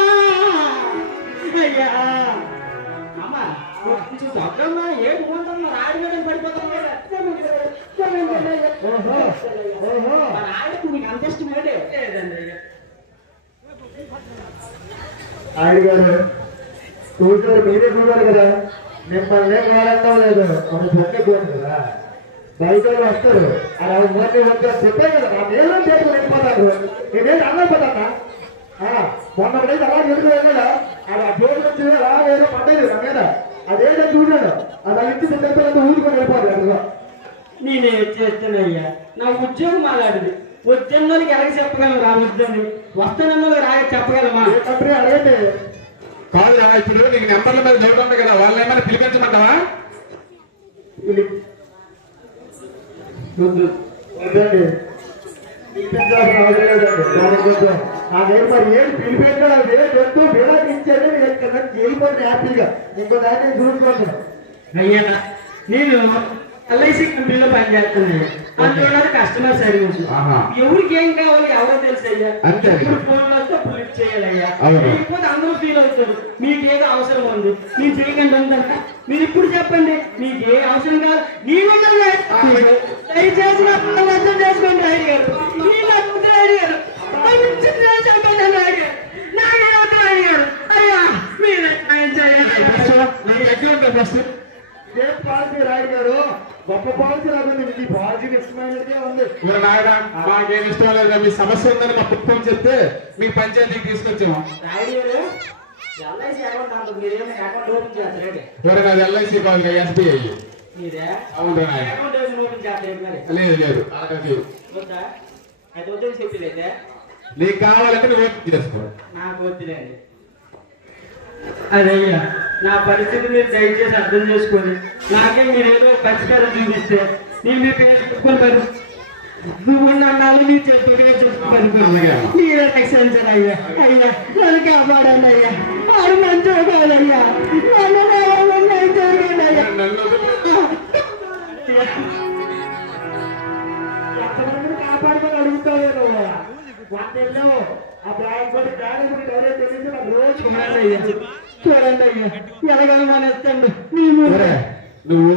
అయ్యా అమ్మా చూద్దామా ఏడు పోతున్నా ఆడిన పడిపోతున్నా. ఆడకు మీకు అంత ఇష్టం లేదండి. ఆయన గారు చూసారు, మీరే చూడాలి కదా. మిమ్మల్ని కావాలంటాం లేదు, మన పొంగిపోయింది కదా. బయట వస్తారు అలా మొన్న వద్ద చెప్పాయి కదా, నా మేలు చేసి వెళ్ళిపోతారు. నేనేం అన్నపోతానా మొన్న అలా ఎదుగుతాను కదా. అది ఆ జోడు వచ్చి అలా ఏదో పడ్డది నా మీద. అదేదో చూడాడు, అది ఇంటి చెప్పేంత ఊరుకొని వెళ్ళిపోతాడు అందులో. నేనే చేస్తానయ్యా. నా ఉద్యోగం అలాంటిది. ఉద్యోగానికి ఎలాగ చెప్పగలను రా ఉద్యోగం వస్తానన్నా రాగ చెప్పగలమా? ఏ కంపెనీ అడగండి. కాదు ఇప్పుడు నీకు నెంబర్ల మీద డౌట్ ఉంది కదా, వాళ్ళు ఏమైనా పిలిపించమంటావా? వద్దండి, పిలిపించాల్సిన అవసరం లేదండి. నాకేం మరి ఏది పిలిపించాలి, అది వద్దు వేళకి ఇచ్చేది. నేను చేయబోతుంది హ్యాపీగా. ఇంకో దాన్ని చూసుకుంటున్నాను. అయ్యా నేను ఎల్ఐసి కంపెనీలో పనిచేస్తున్నాను. అందులో కస్టమర్ సర్వీస్. ఎవరికి ఏం కావాలి ఎవరో తెలుసు అయ్యా. ఇప్పుడు ఫోన్ వస్తే అప్పుడు లిఫ్ట్ చేయాలయ్యా. లేకపోతే అందరూ ఫీల్ అవుతారు మీకు ఏదో అవసరం ఉంది నేను చేయకండి ఉందంట. మీరు ఇప్పుడు చెప్పండి మీకు ఏ అవసరం కాదు. దయచేసి అర్థం చేసుకోండి రాయుడు గారు. రాయుడు గారు చెప్పండి రాయుడు గారు. నాకేమవుతుంది రాయుడు గారు. అయ్యా మీరే ఏం పాలసీ రాయుడు గారు? గొప్ప పాలసీ రాదండి. ఇది పాలసీ ఇష్టమైనదే ఉంది. మాకేం ఇష్టం లేదు, మీ సమస్య ఉందని మా కుటుంబం చెప్తే మీ పంచాయతీకి తీసుకొచ్చాము. రాయుడు గారు ఎల్ఐసి అకౌంట్ అంటుంది. మీరేమో అకౌంట్ ఓపెన్ చేస్తారండి. నాది ఎల్ఐసి కాదు ఎస్బీఐ. మీరే అవును అకౌంట్ ఓపెన్ చేస్తారు మరి? లేదు లేదు అలాగే వద్దా? అయితే వద్దని చెప్పేది అయితే నీకు కావాలంటే నువ్వు ఓపిక చేసుకో. నాకు వద్దులేండి. అదయ్యా నా పరిస్థితి మీరు దయచేసి అర్థం చేసుకొని నాకే మీరు ఏదో పరిష్కారం చూపిస్తే నేను మీ పేరు చెప్పుకొని నువ్వు అన్నాళ్ళు నీ చెప్పుకునే చెప్పుకొని మీరే రక్షించారు అయ్యా. అయ్యా నన్ను కాపాడండి అయ్యా. వాడు మంచిగా కాదయ్యా. నన్ను జరగండి అయ్యా. ఎంతమందిని కాపాడుకొని అడుగుతావు వంటల్లో ఆ బ్యాంక్ కూడా బ్యాంక్ ఎవరో తెలియదు నాకు రోజు చూడండి అయ్యా, చూడండి అయ్యా ఎలాగైనా మానేస్తాండి నీ ఒరే, నువ్వు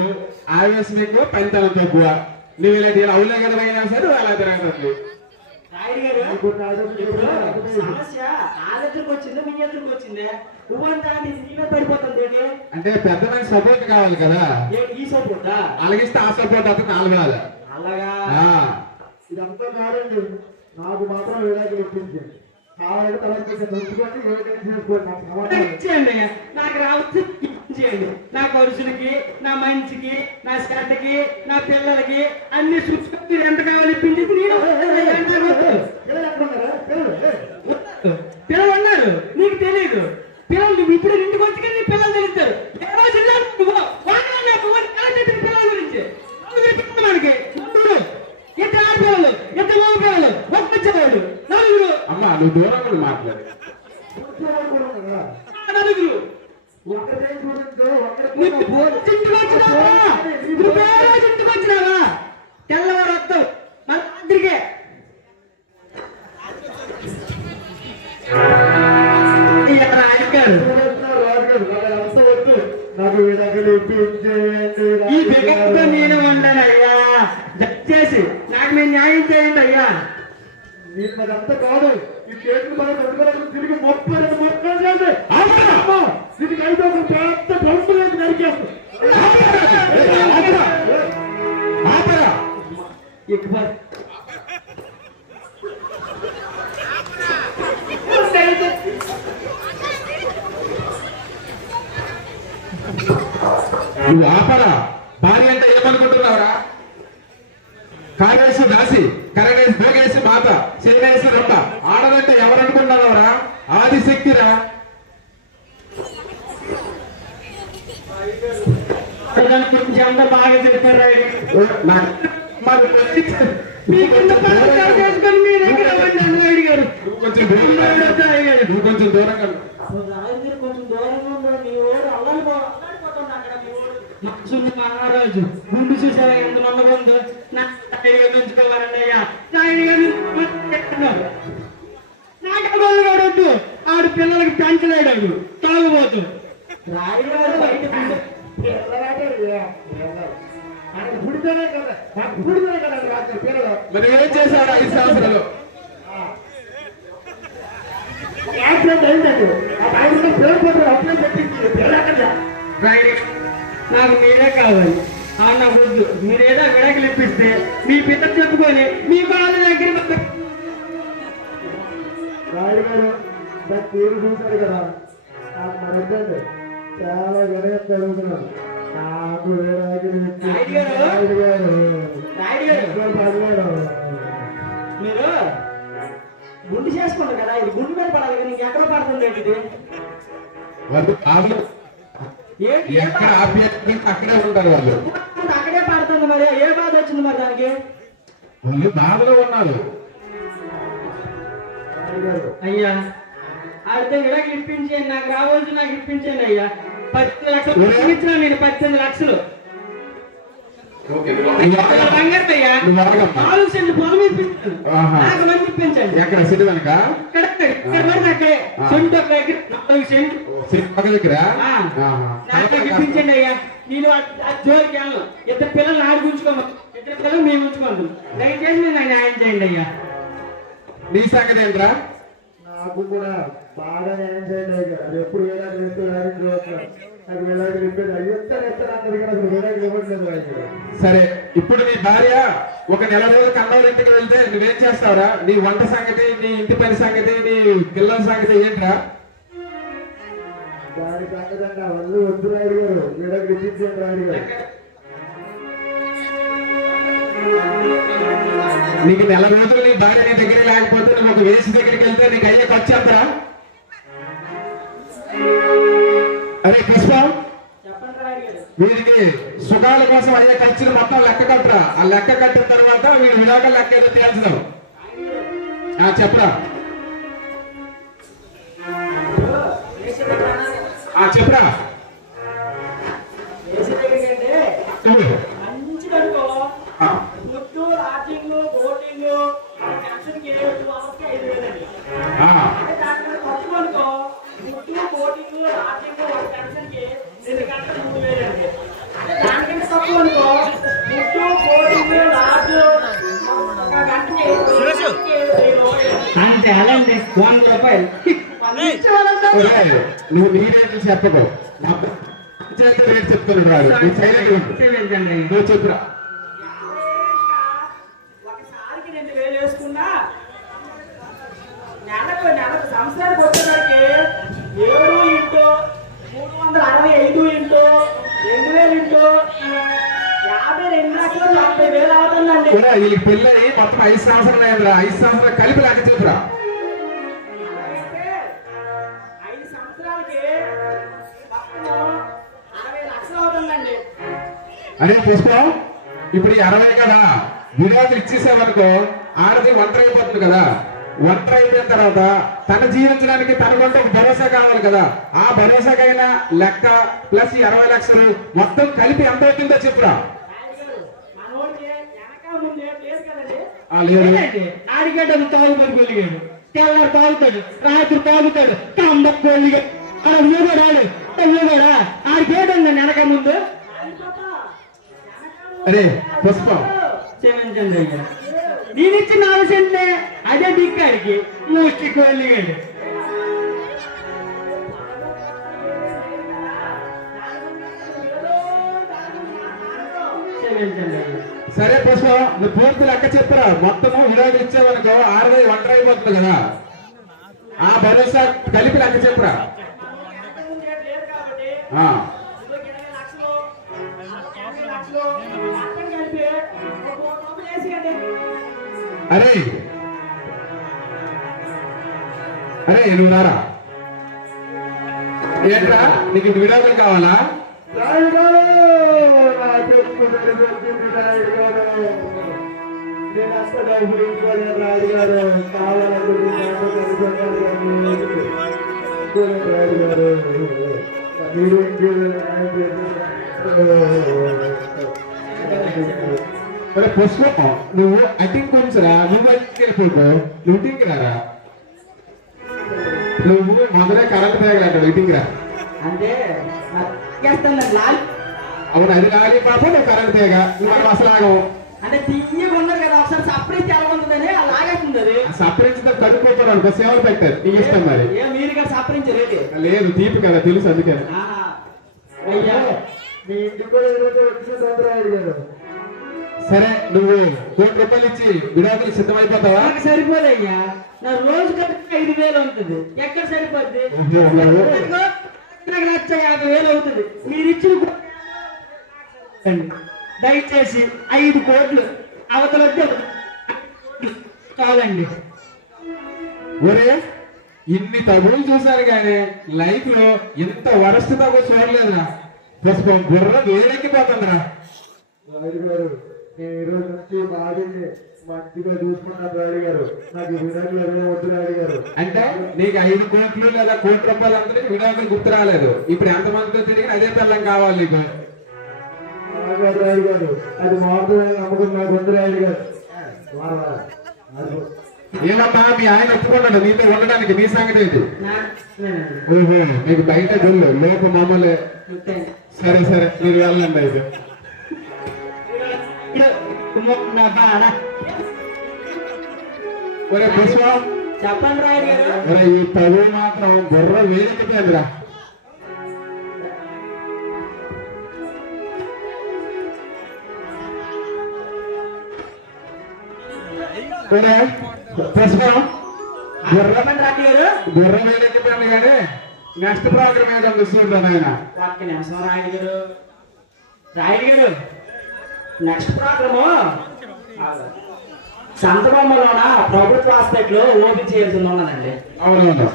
ఆవేశం ఎక్కువ పనితనం తక్కువ. నువ్వు ఇలాంటి అవులే కదా అయినా సరే నువ్వు అలా తిరగదు. సమస్య ఆ దగ్గరకు వచ్చిందా మీ దగ్గరకు వచ్చిందే? నువ్వంతా నీవే పడిపోతుంది ఏంటి? అంటే పెద్ద మంచి సపోర్ట్ కావాలి కదా, ఈ సపోర్టా? అలాగిస్తే ఆ సపోర్ట్ అతను నాలుగు. అలాగా ఇదంతా కాదండి, నాకు మాత్రం విడాకులు ఇప్పించండి. కావాలంటే తర్వాత కొంచెం నొప్పుకొని విడాకులు చేసుకోండి. నాకు సమాధానం ఇచ్చేయండి అయ్యా. నాకు రావచ్చు ఇచ్చేయండి. నా ఖర్చులకి, నా మంచికి, నా శ్రద్ధకి, నా పిల్లలకి అన్ని చూసుకొని మీరు ఎంత కావాలి ఇప్పించేసి నేను పిల్లలు ఎక్కడ ఉన్నారా? పిల్లలు ఉన్నారు నీకు తెలియదు. పిల్లలు నువ్వు ఇప్పుడు ఇంటికి వచ్చి నీ పిల్లలు తెలుస్తారు. ఏ రోజు వెళ్ళాలి నువ్వు? పిల్లల గురించి మనకి ఇద్దరు ఆడపిల్లలు, ఇద్దరు మగ పిల్లలు, ఒక్కొచ్చేవాడు నలుగురు. అమ్మా నువ్వు దూరంగా మాట్లాడు. నలుగురు ఒక్కటే చూడండి, ఇంటికి వచ్చినావా? తెల్లవారు వస్తావు మళ్ళీ రాత్రికే. నాకు విడాకులు ఇప్పించేయండి. ఈ బిగతో నేను ఉండనయ్యా. దయచేసి నాకు మీరు న్యాయం చేయండి అయ్యా. నేను అదంతా కాదు, ఈ చేతులు బాగా పెట్టుకోవడానికి తిరిగి 32 మొక్కలు చేయండి. దీనికి అయితే ఒక పెద్ద గొంతు వేసి నరికేస్తాను. ఎక్కువ నువ్వు ఆపరా. భార్య అంటే ఏమనుకుంటున్నావురా? కారేసి దాసి, కరడేసి భోగేసి మాత, చేనేసి రొట్ట. ఆడదంటే ఎవరనుకుంటున్నావురా? ఆదిశక్తిరా. గురించి అంతా బాగా చెప్పారు. నువ్వు కొంచెం దూరంగా కొంచెం దూరంగా ఉండదు. మీ ఓడు అల్లాడిపోతుంది అక్కడ. మీ ఓడు మనసున్న మహారాజు గుండు చూసారా ఎంత నమ్మకందో. నాయుడిగా పెంచుకోవాలండి అయ్యా. నాయుడిగా నాకొద్దు. ఆడు పిల్లలకి పెంచలేడాడు తాగుబోతు. రాయుడు బయట పుడితేనే కదా, నాకు పుడితేనే కదా రాత్రి పిల్లలు. మరి ఏం చేశాడు 5 సంవత్సరాలు? యాక్సిడెంట్ అయిందండి. ఆ ఆయన పేరు పోతారు అప్పుడే చెప్పింది పిల్లలు. నాకు మీరే కావాలి. నా వద్దు. మీరేదో విడాకులు ఇప్పిస్తే మీ పిత చెప్పుకొని మీ బాధ దగ్గర రాయుడు గారు దాన్ని తీరు చూశారు కదా, నాకు మన వద్దండి. చాలా వినయం జరుగుతున్నాను. నాకు విడాకులు ఇచ్చి రాయుడు గారు మీరు గుండు చేసుకుంటారు కదా, ఇది గుండు మీద పడాలి కదా. నీకు ఎక్కడ పడుతుంది ఏంటి ఇది? ఎక్కడ ఆప్యాయత అక్కడే ఉంటారు వాళ్ళు. అక్కడే పడుతుంది. మరి ఏ బాధ వచ్చింది మరి దానికి? వాళ్ళు బాధలో ఉన్నారు. అయ్యా ఆడితే విడాకులు ఇప్పించేయండి. నాకు రావాల్సి నాకు ఇప్పించండి అయ్యా. 10 లక్షలు ఇచ్చిన నేను 18 లక్షలు బంగారు అయ్యా. 4 సెంట్లు పొలం ఇప్పించాను. నాకు మంది ఇప్పించండి. ఎక్కడ సిటీ వెనక అక్కడే సెంటు ఒక దగ్గర 4 సెంట్లు దగ్గర నాకు ఇప్పించండి అయ్యా. నేను జోలికి వెళ్ళను. 2 పిల్లలు నాకు ఉంచుకోము, 2 పిల్లలు మేము ఉంచుకోండి. దయచేసి నేను న్యాయం చేయండి అయ్యా. నీ సంగతి ఏంట్రా? నాకు కూడా బాగా న్యాయం చేయండి. అది ఎప్పుడు విడాకులు ఇస్తే నాకు విడాకులు ఇప్పేది ఎత్తారు అందరికీ నాకు విడాకులు ఇవ్వట్లేదు. సరే, ఇప్పుడు నీ భార్య ఒక నెల రోజులు కన్నవాళ్ళ ఇంటికి వెళ్తే నువ్వేం చేస్తావురా? నీ వంట సంగతి, నీ ఇంటి పని సంగతి, నీ పిల్లల సంగతి ఏంట్రా? దాని సంగతి వాళ్ళు వద్దు రాయుడు గారు, విడాకులు ఇప్పించండి రాయుడు గారు. నీకు నెల రోజులు నీ భార్య నీ దగ్గర లేకపోతే నువ్వు ఒక వేసి దగ్గరికి వెళ్తే నీకు అయ్యే ఖర్చు ఎంతరా? అరే పుష్పం, వీరికి సుఖాల కోసం అయ్యే ఖర్చులు మొత్తం లెక్క కట్టరా. ఆ లెక్క కట్టిన తర్వాత వీడు విడాక లెక్క ఏదో తేల్చుదాం. చెప్పరా? చెప్పరా? అంతేనండి 100 రూపాయలు. నువ్వు నీ రేట్లు చెప్పకు, రేట్ చెప్తున్నాడు రాదు. నువ్వు చెప్పురా. ఒకసారికి 2000 వేసుకున్నా నెలకు సంవత్సరానికి వచ్చేసరికి 7 ఇంటూ 365 ఇంటూ 2000 ఇంటూ 52,40,000 అవుతుందండి. వీళ్ళకి పెళ్ళని మొత్తం 5 సంవత్సరాలు అయిందిరా. 5 సంవత్సరాలు కలిపి లెక్క చెప్పురా. 5 సంవత్సరాలకి మొత్తం 60 లక్షలు అవుతుందండి. అరే పుష్పం, ఇప్పుడు ఈ 60 కదా విడాకులు ఇచ్చేసామనుకో, ఆడది ఒంటరి అయిపోతుంది కదా. ఒంటరి అయిపోయిన తర్వాత తన జీవించడానికి తనకంటే ఒక భరోసా కావాలి కదా. ఆ భరోసాకైనా లెక్క ప్లస్ ఈ 60 లక్షలు మొత్తం కలిపి ఎంత అవుతుందో చెప్పురా. ఆడిగడ్డను తాగుతాడు, కొలిగాడు తెల్లారు తాగుతాడు, రాత్రి తాగుతాడు, కంబకు కొలిగాడు. ఆడికేటండి వెనక ముందు. అరే పుష్పం, క్షమించండి అయ్యా, నేను ఇచ్చిన ఆలోచనే అదే దిక్కాడికి మూష్టి కొలిగాడు. క్షమించండి అయ్యా. సరే పుష్పం, నువ్వు పూర్తి లెక్క చెప్పురా. మొత్తము విడాకులు ఇచ్చావనుకో ఆడది ఒంటరి అయిపోతుంది కదా. ఆ భరోసా కలిపి లెక్క చెప్పురా. అరే అరే నువ్వు రారా. ఏంట్రా నీకు విడాకులు కావాలా? రాయుడు గారు, నాకు చెప్పుకున్నది వచ్చింది రాయుడు గారు. నేను అంత డబ్బులు ఇవ్వలేదు రాయుడు గారు. కావాలంటే రాయుడు గారు మీరు అరే పుష్పం, నువ్వు అటింగ్ కొంచెరా. నువ్వు అటింగ్ వెళ్ళిపోకో, నువ్వు ఇటింగ్ రారా. నువ్వు మొదలే కరెంట్ తేగలంటాడు, ఇటింగ్ రా. అంటే అవును, అది లాగే పాపం నువ్వు కరెంట్ తేగ. నువ్వు అసలు ఆగవు. అంటే తీయగా ఉండదు కదా, ఒకసారి సపరేట్ ఎలా ఉంటుందని లాగేస్తుంది. అది సపరించిన కడుక్కోతారు అనుకో, సేవలు పెట్టారు. నీకు ఇష్టం మరి. మీరు కూడా సపరించలేదు. లేదు తీపి కదా తెలుసు, అందుకే. అయ్యా మీ ఇంటికి కూడా ఈరోజు వచ్చింది రాయుడు గారు. సరే నువ్వు 1 కోటి రూపాయలు ఇచ్చి విడాకులు సిద్ధమైపోతావా? నాకు సరిపోదయ్యా, నా రోజు కరెక్ట్ 5,000 ఉంటుంది. ఎక్కడ సరిపోద్ది? నాకు 1,50,000 అవుతుంది. మీరు ఇచ్చిన దయచేసి 5 కోట్లు అవతల చాలండి. ఒరే ఇన్ని తగులు చూశారు కానీ లైఫ్ లో ఇంత వరస్ట్ తగు చూడలేదురా. పుష్పం బుర్ర వేడెక్కిపోతుందిరా. రాయుడు గారు, నేను ఈరోజు నుంచి బాగుంది మంచిగా చూసుకున్నాను రాయుడు గారు. నాకు విడాకులు అదే వద్దు రాయుడు గారు. అంటే నీకు 5 కోట్లు లేదా 1 కోటి రూపాయలు అంతా విడాకులు గుర్తు రాలేదు. ఇప్పుడు ఎంతమందితో తిరిగి అదే పిల్లం కావాలి నీకు. రాయుడు గారు, అది మారుతుందని నమ్మకం నాకు ఉంది రాయుడు గారు. ఏమమ్మా మీ ఆయన ఒప్పుకున్నాడు నీతో ఉండడానికి? నీ సంగతి ఏంటి? నా- ఓహో, మీకు బయట గొల్లు లోక మామూలే. సరే సరే మీరు వెళ్ళండి అయితే. నా బాధ ఒరే పుష్పం, చెప్పండి రాయుడు గారు. ఒరే ఈ తగులు మాత్రం బుర్ర వేడెక్కిపోయిందిరా. ఒరే పుష్పం, చెప్పండి రాయుడు గారు. బుర్ర వేడెక్కిపోయింది కానీ నెక్స్ట్ ప్రోగ్రామ్ ఏదో చూస్తుంటాను ఆయన. ఒక్క నిమిషం రాయుడు గారు. రాయుడు గారు, నెక్స్ట్ ప్రోగ్రాము సంతబొమ్మలోన ప్రభుత్వ హాస్పిటల్ ఓపెన్ చేయాల్సి ఉన్నదండి. అవునవును.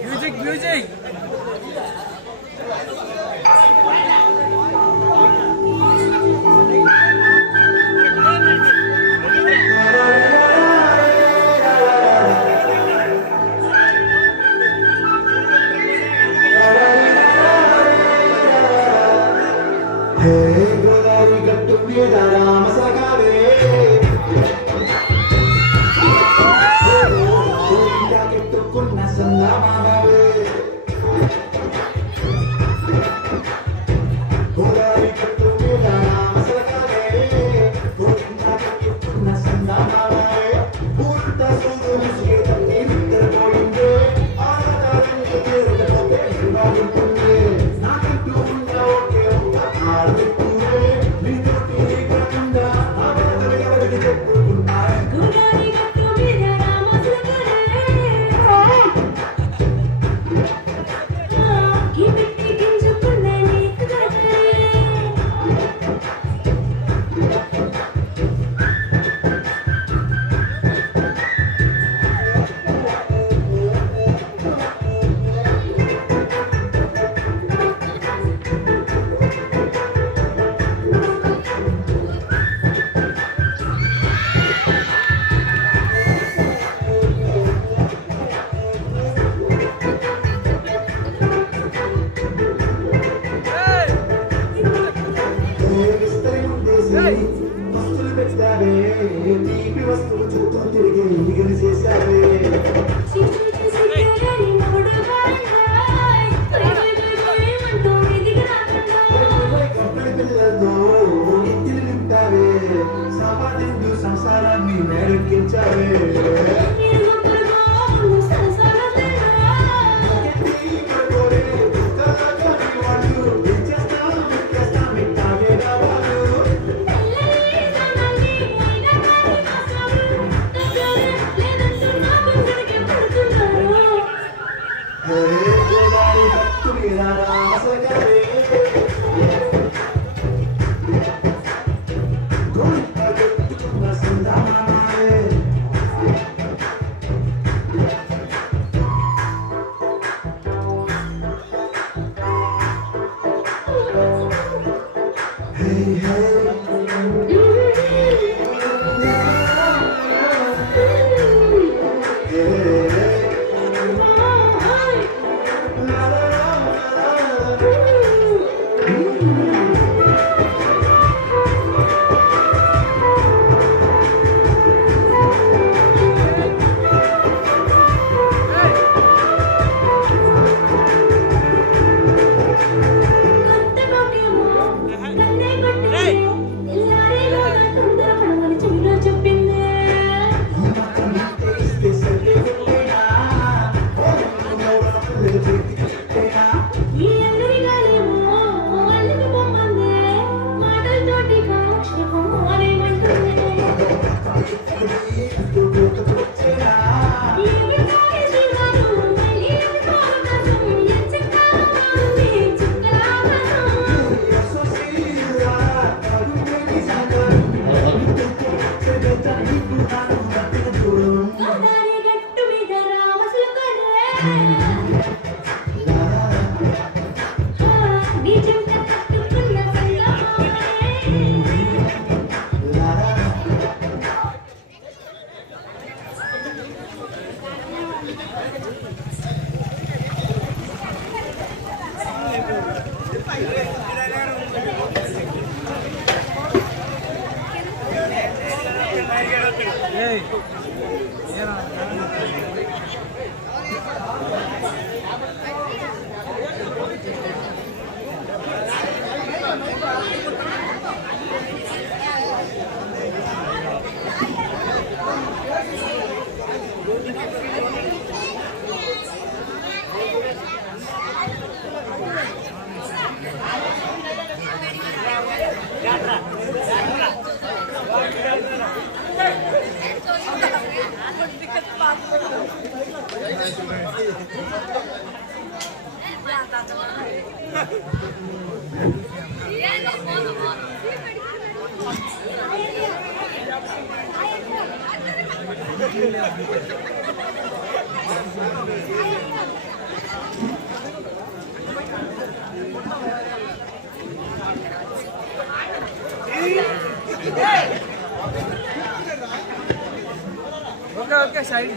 మ్యూజిక్ మ్యూజిక్ గోదావరి గట్టు మీద రామసగావే కెట్టుకున్న సంగమావే గోదావరి గట్టు మీద రామసగావే కెట్టుకున్న సంగమావే పూర్త సూర్యుడికి తన్ని విత్తరపోయిందే ఆరాధనకి చేరుకపోతే బాగుంటుంది నాకంటూ ఉన్న ఒకే ఒక ఆడుతురే నీతోటి కాకుండా ఎవరికి చెప్పుకుంటారు గోదావరి గట్టు మీద రామసగరే గిబిట్టి గింజుకున్న నీకుదరే వస్తువులు పెట్టావే తీపి వస్తువు చుట్టూ తిరిగి ఎగిరి చేశావే సిసిసి సిగరేని మొగుడు గాండాయ్ పై మంటూ ఇదికి రాకండాయ్ కప్పడి పిల్లలతో ఎత్తిలు నింపావే సామాజిక సంసారాన్ని మేరెక్కించావే నిరుగుపరుగో ముందు సంసారతేనా తెల్లని సన్నని మైనా కాని కాసారు దగ్గరే లేదంటూ నా గుండెకి పడుతున్నారు ఓకే ఓకే సైడ్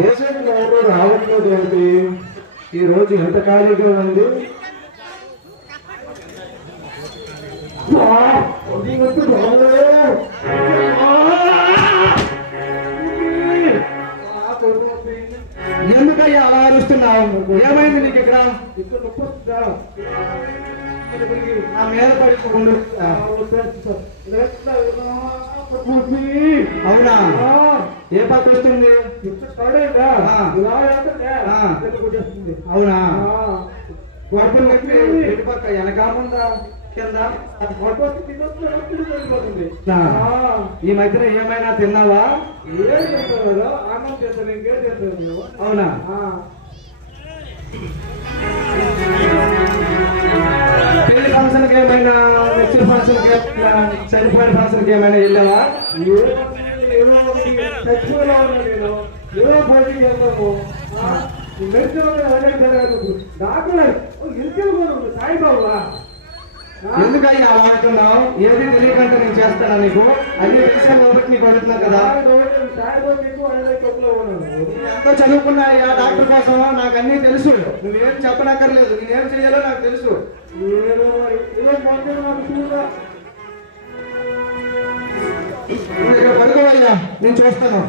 పేషెంట్లు ఎవరు రావట్లేదు ఏంటి? ఈ రోజు ఎంత ఖాళీగా ఉంది. ఎందుకయ్యా అలా అరుస్తున్నావు? ఏమైంది నీకు ఇక్కడ? ఇక్కడ నొప్పి వస్తుందా? నా మీద పడిపోకుండా అవునా? ఏ పక్క వస్తుంది? అవునా? గొడవలు నొప్పి ఎటు పక్క? వెనక ముందా కింద? ఈ మధ్యన ఏమైనా తిన్నావా? అన్నం చేస్తాను, ఇంకేం చేస్తాను. అవునా? పెళ్లి ఫంక్షన్ కి ఏమైనా, మెచ్యూర్ ఫంక్షన్ కి ఏమైనా, చనిపోయిన ఫంక్షన్ కి ఏమైనా వెళ్ళావా? చచ్చిపోయినా ఉన్నా నేను. ఏదో పోటీకి వెళ్తాము. డాక్టర్ ఇంకెళ్ళి సాయిబాబా. ఎందుకయ్యా అలా అంటున్నావు? ఏది తెలియకంటే నేను చేస్తానా నీకు? అన్ని విషయాలు కాబట్టి నీకు అడుగుతున్నా కదా. ఎంతో చదువుకున్నాయ్యా డాక్టర్ కోసం, నాకు అన్ని తెలుసు. నువ్వేం చెప్పనక్కర్లేదు, నేనేం చేయాలో నాకు తెలుసు. నువ్వు ఇక్కడ పడుకోవయ్యా, నేను చూస్తాను.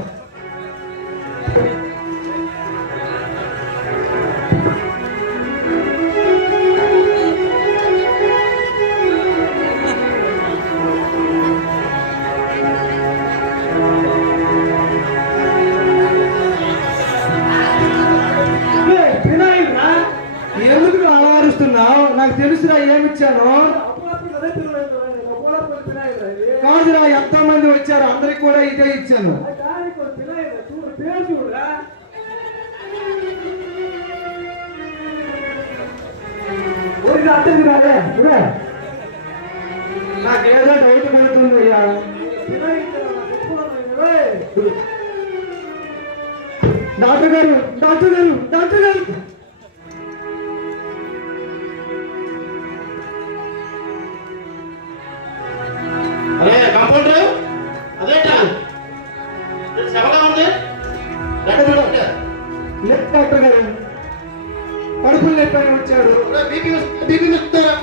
ఎందుకు అలా అరుస్తున్నావు? నాకు తెలుసురా ఏమిచ్చాను. కాదురా, ఎంతో మంది వచ్చారు, అందరికి కూడా ఇదే ఇచ్చాను. నాకేదో డౌట్ పడుతుంది అయ్యా. డాక్టర్ గారు, డాక్టర్ గారు, డాక్టర్ గారు. అరే కంపౌండర్, అదేంటా శవగా ఉంది? లేదు డాక్టర్ గారు, కడుపులు నొప్పి వచ్చాడు. బీపీ వస్తారా?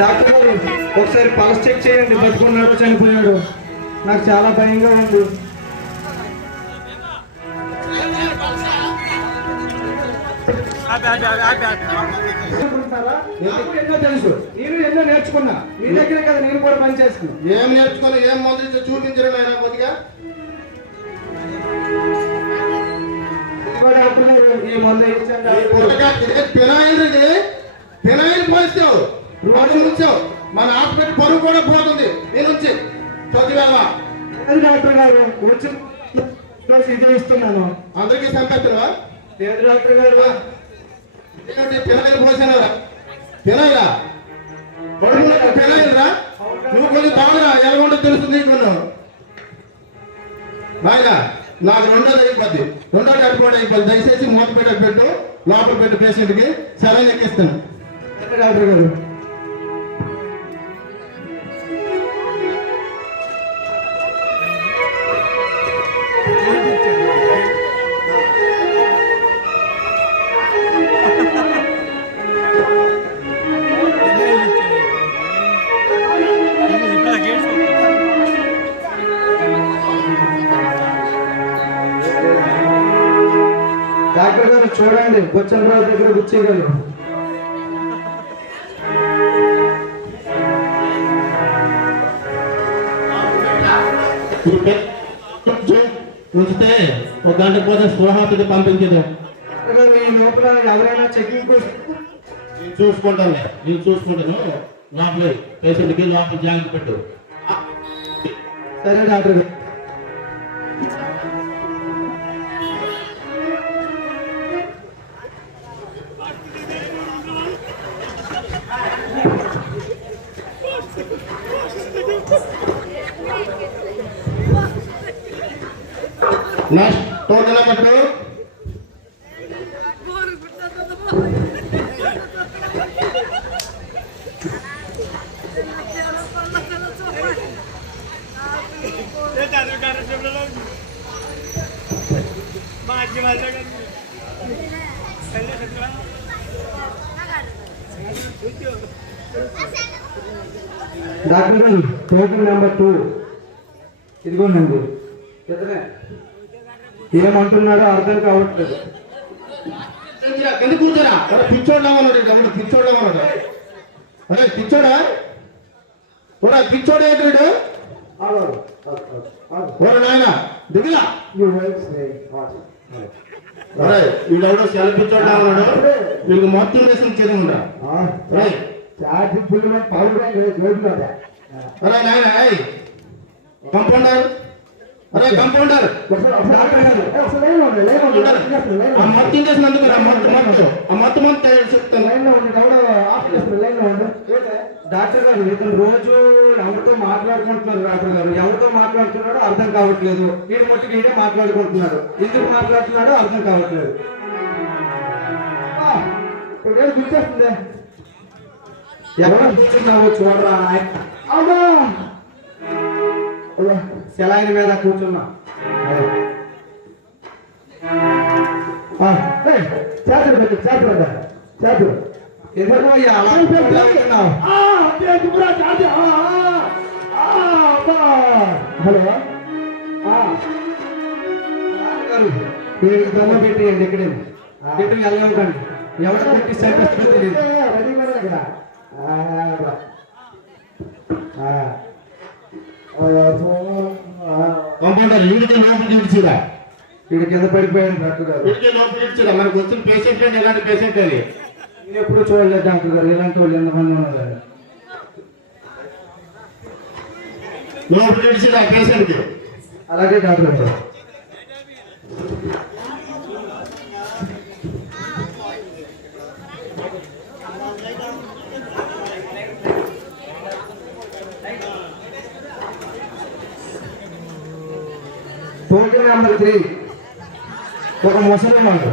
డాక్టర్ గారు, ఒకసారి పల్స్ చెక్ చేయండి, బతుకున్నాడో చనిపోయాడు. నాకు చాలా భయంగా ఉంది. అనుకుంటున్నారా? నాకు ఎన్నో తెలుసు, నేను ఎన్నో నేర్చుకున్నా. మీ దగ్గరే కదా నేను కూడా పని చేస్తున్నా. ఏం నేర్చుకోవాలి, ఏం మందు చూపించడం అయినా కొద్దిగా ఈ మందు ఇచ్చండి. పినాయిల్ పోయిస్తావు, రోజు నుంచావు, మన హాస్పిటల్ పరువు కూడా పోతుంది. నీ నుంచి చదివామా డాక్టర్ గారు వచ్చి ఇదే ఇస్తున్నాను. అందరికీ చంపేస్తున్నావా? లేదు డాక్టర్ గారు, పినాయిల్ పోసానరా? పినాయిలా పడుకున్నా పినాయిల్ రా? నువ్వు కొంచెం తాగురా, ఎలాగొంటో తెలుస్తుంది నీకు. నాయన నాకు రెండోది అయిపోద్ది, రెండోది అడిపోటీ అయిపోద్ది. దయచేసి మూత పెట్టు, లోపల పెట్టు, పేషెంట్కి సెలైన్ ఎక్కిస్తాను. డాక్టర్ గారు డాక్టర్ గారు చూడండి, బొచ్చంద్రావు దగ్గర గుచ్చేయగలరు. ఉంచితే ఒక గంట పోతే స్పృహాతుడి పంపించదు. మీ లోపల ఎవరైనా చెకింగ్ నేను చూసుకుంటాను, లోపల పేషెంట్కి లోపల జాగ్రత్త పెట్టు. సరే డాక్టర్ గారు. నెక్స్ట్ టోటల్ పట్టు. డాక్టర్ గారు టోకెన్ నెంబర్ 2 ఇదిగోనండి. ఏమంటున్నాడో అర్థం కావట్లేదు. కింద కూర్చోరా, పిచ్చోడ్లామన్నాడు, పిచ్చోడ్లామన్నాడు. అరే పిచ్చోడా, పిచ్చోడే ఎక్కడు నాయన దిగులా. వీడెవడో సెల్ పిచ్చోడ్లామన్నాడు, వీళ్ళకి మొత్తం వేసిన చదువురా. అరే నాయన కంపౌండర్, అరే కంపౌండర్ ఆ మొత్తం చేసినందుకు మొత్తం చెప్తాను. డాక్టర్ గారు ఇతను రోజు ఎవరితో మాట్లాడుకుంటున్నారు. డాక్టర్ గారు ఎవరితో మాట్లాడుతున్నాడో అర్థం కావట్లేదు. వీడి మట్టుకు వీడే మాట్లాడుకుంటున్నాడు. ఎందుకు మాట్లాడుతున్నాడో అర్థం కావట్లేదు. ఇప్పుడు గుర్తొస్తుందే, ఎవరో కూర్చున్నావో చూడరా. అమ్మా సెలైన్ మీద కూర్చున్నా. చేతులు పెట్టు, చేతులు చేతులు ఎందుకు అయ్యా అలా పెట్టుకున్నావు? హలో దమ్మ పెట్టేయండి. ఇక్కడే పెట్టి వెళ్ళకండి. ఎవరు పెట్టి సరిపోతుందో తెలియదు. కంపౌండర్ వీడికి లోపల చూపించిరా, వీడి కింద పడిపోయాడు డాక్టర్ గారు. వీడికి లోపల చూపించిరా. మనకు వచ్చిన పేషెంట్ అంటే ఎలాంటి పేషెంట్ అది నేను ఎప్పుడు చూడలేదు డాక్టర్ గారు. ఇలాంటి వాళ్ళు ఎంతమంది ఉన్నారు. లోపల చూపించిరా పేషెంట్ కి. అలాగే డాక్టర్ గారు. టోకెన్ నెంబర్ 3 ఒక ముసలి వాడు.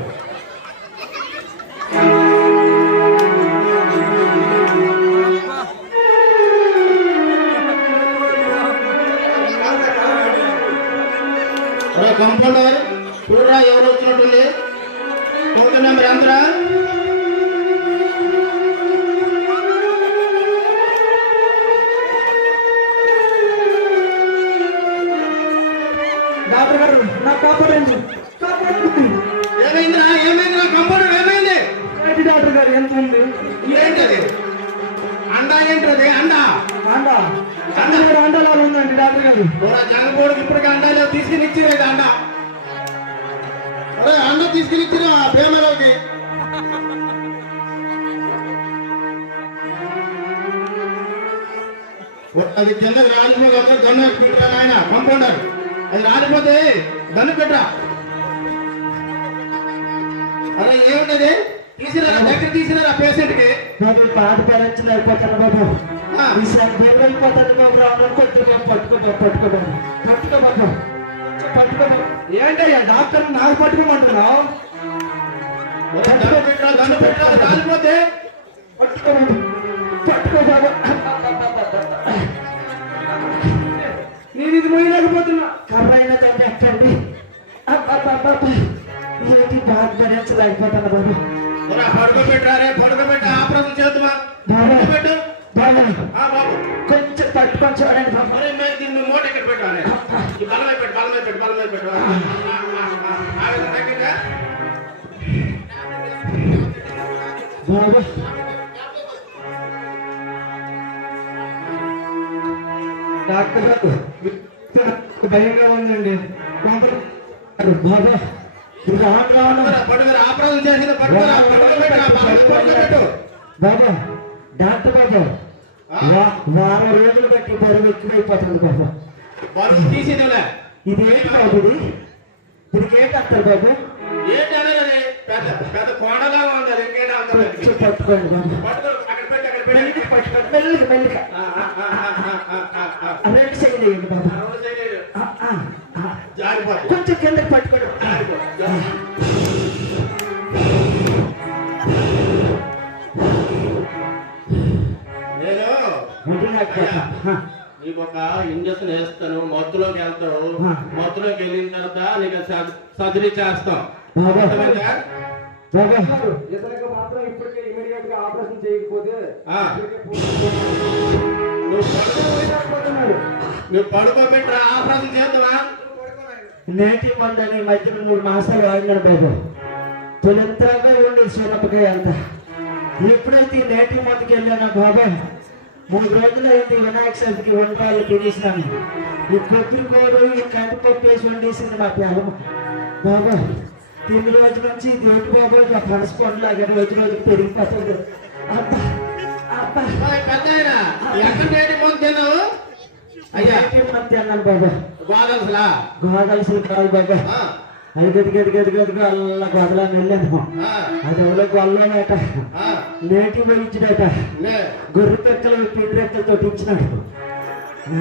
కంపౌండర్ చూడరా ఎవరు వచ్చినట్టుంది. టోకెన్ నెంబర్ ఎంతరా? డాక్టర్ గారు నాకు కాపాడండి. ఏమైందిరా, ఏమైంది? కంపౌండర్ ఏమైంది? ఏంటది అండ అండ అండ అండలా ఉందండి డాక్టర్ గారు. జనపోడికి ఇప్పటికీ అండాలు తీసుకుని ఇచ్చిరేది అండ. అరే అండ తీసుకుని ఇచ్చిన ప్రేమలోకి అది కింద రాలిపోతే దన్ను పెట్టరా నాయన కంపౌండర్. అది రాలిపోతే దన్ను పెట్టరా. అరే ఏముంటది తీసిరా దగ్గర తీసిరా పేషెంట్ కి. బాబు పాట పేరెంట్స్ అయిపోతాను బాబు. ఈ సందర్భంలో అయిపోతాను బాబు. రావడం కొద్దిగా పట్టుకో బాబు. ఏంటయ్యా డాక్టర్ నాకు పట్టుకోమంటున్నావు? దన్ను పెట్టరా రాలిపోతే పట్టుకో బాబు. నేను ఇది మొయ్యలేకపోతున్నా. కర్రైనా తండ్రి ఎక్కండి. ఏంటి బాధ పేరెంట్స్ అయిపోతాను బాబు. పడుకోబెట్టారే పడుకోబెట్టి ఆపరేషన్ చేద్దామా పెట్టు బాబు బాబు. కొంచెం పట్టుకొని చూడండి బాబు. అరే దీన్ని మూట ఎక్కడ పెట్టాలి. బలమై పెట్టు ఆ విధంగా తగ్గిందా బాబు డాక్టర్ గారు భయంగా ఉందండి. బాబు రాను పడుకోరా ఆపరేషన్ చేసిన పడుకోరా పడుకోబెట్టు. బాబు డాక్టర్ బాబు వారం రోజులు బట్టి బరువు ఎక్కువైపోతుంది బాబు. బరువు తీసేదిలే. ఇది ఏంటి బాబు? దీనికి ఏంటి అంటారు బాబు? ఏంటనేది పెద్ద పెద్ద కోడలాగా ఉంది. ఇంకేనా కొంచెం పట్టుకోండి బాబు. పట్టుకో అక్కడ పెట్టి మెల్లిగా పట్టుకోండి. మెల్లిగా రెండు సైడ్ వేయండి బాబు. జారిపోతుంది. కొంచెం కిందకి పట్టుకోండి. నేను నీకు ఒక ఇంజక్షన్ వేస్తాను. మత్తులోకి వెళ్తావు. మత్తులోకి వెళ్ళిన తర్వాత నీకు సర్జరీ చేస్తాం. అర్థమైందా? ఇతనికి మాత్రం ఇప్పటికే ఇమీడియట్ గా ఆపరేషన్ చేయకపోతే నువ్వు పడుకోబెట్టరా ఆపరేషన్ చేద్దామా. నేటి మందని మధ్యలో 3 మాసాలు వాడినాడు బాబు. తొలింతరంగా ఉండి సోనపకాయ అంత. ఎప్పుడైతే ఈ నేటి మందుకి వెళ్ళానో బాబా 3 రోజులు అయింది. వినాయక చవితికి వంటలు తినేసినాను. ఈ కొబ్బరికూరు ఈ కందిపప్పు వేసి వండేసింది మా పిల్లమ్మ బాబా. 3 రోజుల నుంచి దేవుడి బాబా మా పనస పండులాగా రోజుకి పెరిగిపోతుంది. అబ్బా అబ్బా పెద్ద ఎక్కడ నేటి మందు తిన్నావు? అయ్యా నేటి మంది అన్నాను బాబా. గోదల్సలా గోదాల్సిన కాదు బాబా. అది గదిగదిగదిగదిగా అలా గొడవలని వెళ్ళాను. అది ఎవరో గొల్లట నేటి ఇచ్చినట. గొర్రె పెక్కలు పిండి రెక్కలతో ఇచ్చినాడు.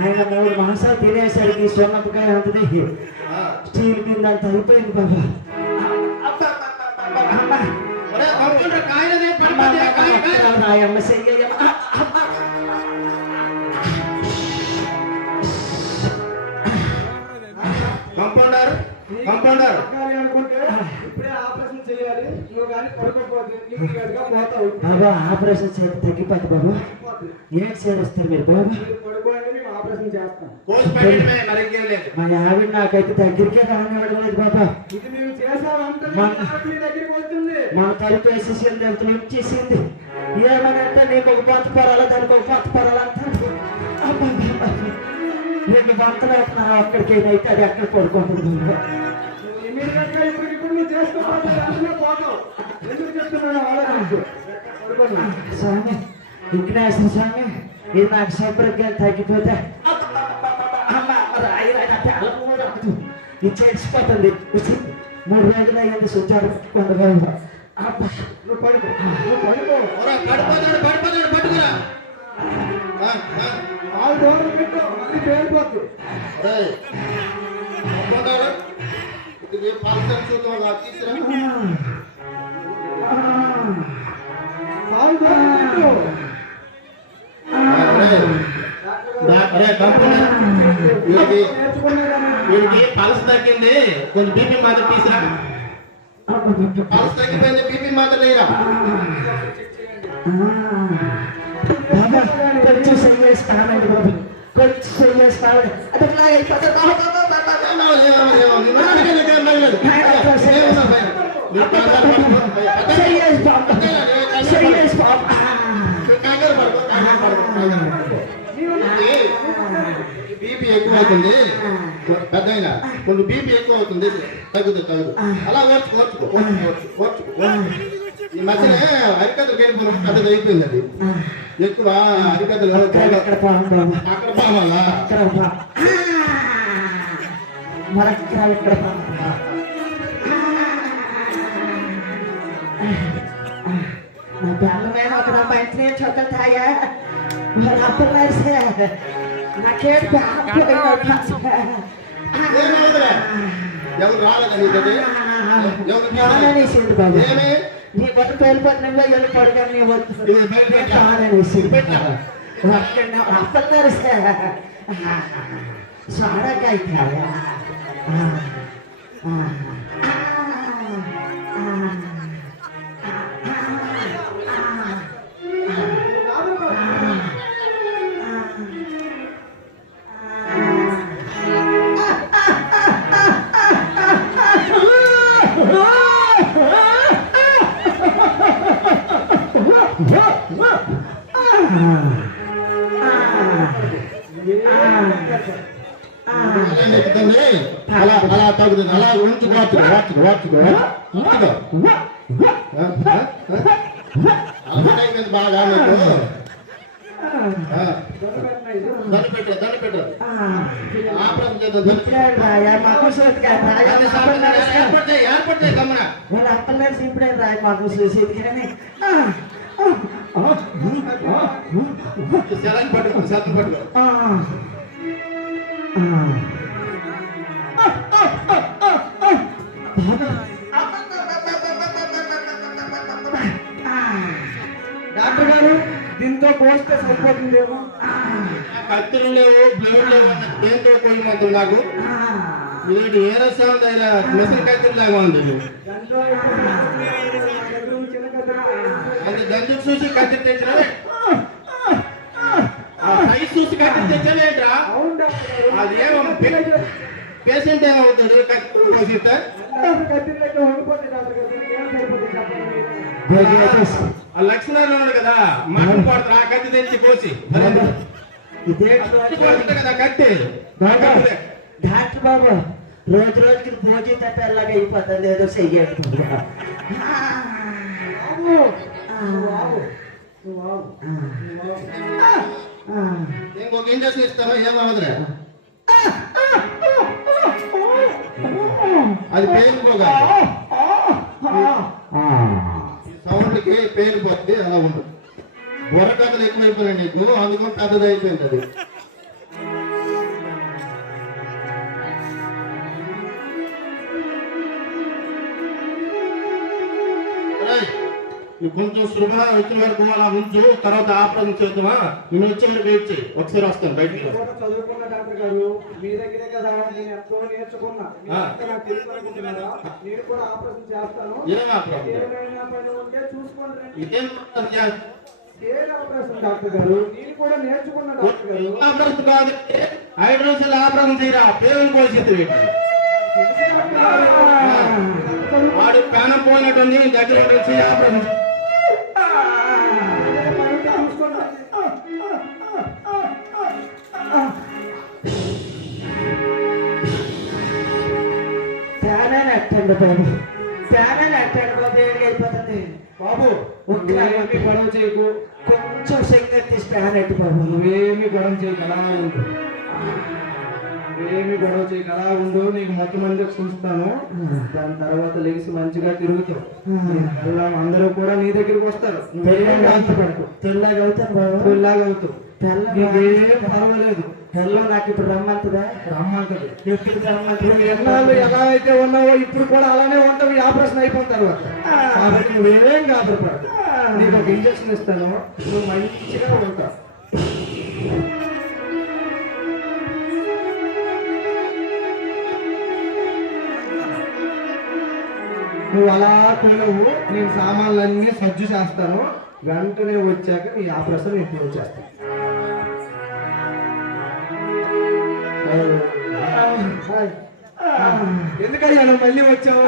ఆయన 3 మాసాలు తినేసరికి సొన్నపకాయ అంతది స్టీల్ కింద అంత అయిపోయింది బాబా. రాయమ్మ కంపౌండర్ కంపౌండర్ అనుకుంటే ఇప్పుడే ఆపరేషన్ చేయాలి. నువ్వు కానీ పడుకోపోతే పోతావు. బాబా ఆపరేషన్ చేసి తగ్గిపోతుంది బాబు. ఏంటి చేస్తారు మీరు బాబు? పడుకోండి, మేము ఆపరేషన్ చేస్తాం. కోసి పెట్టడమే, మరి ఇంకేం లేదు. మా ఆవిడ నాకైతే దగ్గరికే రానివ్వడం లేదు బాబా. ఇది మేము చేసామంటే మీ దగ్గరికి వస్తుంది. మన తలుపు వేసేసింది, ఎంత ఇచ్చేసింది. ఏమనంటే నీకు ఒక పంత పరాలా, దానికి ఒక పంత పరాలంటాడు. 2 పంతలు అక్కడికి అయితే అది అక్కడ పడుకుంటుంది. ఇమీడియట్ గా ఇప్పుడు నువ్వు చేసుకోవాలి. అందులో పోతావు. ఎందుకు చెప్తున్నాను ఆలోచించు. స్వామి విఘ్నేశ్వర స్వామి, ఇది నాకు శుభ్రంగా తగ్గిపోతే ఇది చేసిపోతుంది. 3 రోజులు అయ్యింది సుచారు కొండగా. అబ్బా నువ్వు పడుకో, నువ్వు పడుకో. పడిపోతాడు పడిపోతాడు పట్టుకురా. ఆరు డోర్లు పెట్టు, మళ్ళీ పేరుకోద్దు. కంపౌండర్ ఇది పాలసీ చూద్దాం తీసుకురా. ఆరు డోర్లు పెట్టు. వీడికి పల్స్ తగ్గింది, కొంచెం బీపీ మాత్రం తీసురా. పల్స్ తగ్గిపోయింది, బీపీ మాత్రం లేరా. కొంచెం సరివేస్తానండి బాబు, కొంచెం సరివేస్తాను. అది ఇలా అయిపోతుంది. కంగారు పడుకో. బీపీ ఎక్కువ అవుతుంది పెద్ద అయినా కొంచెం బీపీ ఎక్కువ అవుతుంది తగ్గుతుంది అలా ఓర్చుకో ఈ మధ్యనే అరికథలు గెలిపోవడం పెద్దది అయిపోయింది అది ఎక్కువ అరికథలు ఎక్కడ పోను బాబు అక్కడ బావాలా మరక్కడ ఎక్కడ పోను నా పిల్లలైనా ఒక మంచి చోట తాగా అప్పలేసే నాకేంటి ఎవరు రాలేదా నీతోటి అనేసింది బాబు ఏమి నీ బట్టు పేలిపోతున్నా వెళ్ళి పడుకొని నీ వద్దు అనేసింది అప్పలేరు సారకాయ అలా అలా తగ్గుతుంది అలా వాచుకో అలవాటైపోయింది బాగా నీకు దండ పెట్టరు ఆపరేషన్ చేద్దాం ఏర్పడతాయి గమన వాళ్ళ అప్పలేసి ఇప్పుడే రాయి మాకు చూసేది కానీ సెలన్ పట్టుకో సత్తు పట్టుకో డాక్టర్ గారు దీంతో కోస్తే సరిపోతుందేమో కత్తులు లేవు బ్లేడ్ లేవు దేంతో కోయమంటుంది నాకు ఇది ఏ రసం మిషన్ కత్తులు లాగా ఉంది అది దందుకు చూసి కత్తి తెచ్చినా సైజ్ చూసి కత్తి తెచ్చలేట్రా అది ఏమో పేషెంట్ ఏమవుతుంది కత్తి కోసిస్తే ఆ లక్షణాలు ఉన్నాడు కదా మటన్ కొడతారు ఆ కత్తి తెచ్చి కోసి కదా కత్తి డాక్టర్ బాబు రోజు రోజుకి భోజనం తప్పేలాగా అయిపోతుంది ఏదో చెయ్యండి ఇంకొక ఇంజక్షన్ ఇస్తాను ఏమవుతుంది అది పేరుకోగా సౌండ్కి పేరుపోద్ది అలా ఉండదు బుర్రకథలు ఎక్కువైపోయినాయి నీకు అందుకని పెద్దది అయిపోయింది అది కొంచెం శుభ వచ్చిన వరకు అలా ఉంచు తర్వాత ఆపరేషన్ చేద్దామా నేను వచ్చే వరకు వెయిట్ చేయి ఒకసారి వస్తాను బయటికి చదువుకున్న డాక్టర్ గారు మీ దగ్గరే కదా నేను ఎంతో నేర్చుకున్నా నాకు తెలుసు అనుకుంటున్నారా నేను కూడా ఆపరేషన్ చేస్తాను ఏం ఆపరేషన్ ఏమైనా పని ఉంటే చూసుకోండి ఇదేం ఆపరేషన్ డాక్టర్ గారు నేను కూడా నేర్చుకున్న డాక్టర్ గారు ఆపరేషన్ కాదు 5 రోజులు ఆపరేషన్ చేయరా పేరు కోసేది వాడు ప్రాణం పోయినట్టుంది దగ్గర వచ్చి ఆపరేషన్ ఫ్యాన్ ఎట్టండి బాబు ఫ్యాన్ ఎట్టండి బాబు ఏడికి అయిపోతుంది బాబు ఒక్క గొడవ చేయకు కొంచెం శక్తి తీసి ఫ్యాన్ ఎట్టు బాబు నువ్వేమి గొడవ చేయకు అలా ఉండు ఏమి గొడవ చేయకు అలా ఉండు నీకు మొత్తం మందికి చూస్తాను దాని తర్వాత లెగిసి మంచిగా తిరుగుతావు వెళ్ళాం అందరూ కూడా నీ దగ్గరికి వస్తారు నువ్వేం ఆశపడకు తెల్లగా అవుతాను బాబు తెల్లగా అవుతావు నీకేం పర్వాలేదు హెల్లో నాకు ఇప్పుడు రమ్మంటుందా రమ్మంటది ఎప్పుడు రమ్మంటుంది నువ్వు ఎన్నాళ్ళు ఎలా అయితే ఉన్నావో ఇప్పుడు కూడా అలానే ఉంటావు ఈ ఆపరేషన్ అయిపోయిన తర్వాత కాబట్టి నువ్వేం గాబరపడదు నీకు ఒక ఇంజక్షన్ ఇస్తాను నువ్వు మంచిగా ఉంటావు నువ్వు అలా కొనవు నేను సామాన్లన్నీ సజ్జు చేస్తాను వెంటనే వచ్చాక నీ ఆపరేషన్ నేను పూర్తి చేస్తాను ఎందుకయ్యా నువ్వు మళ్ళీ వచ్చావు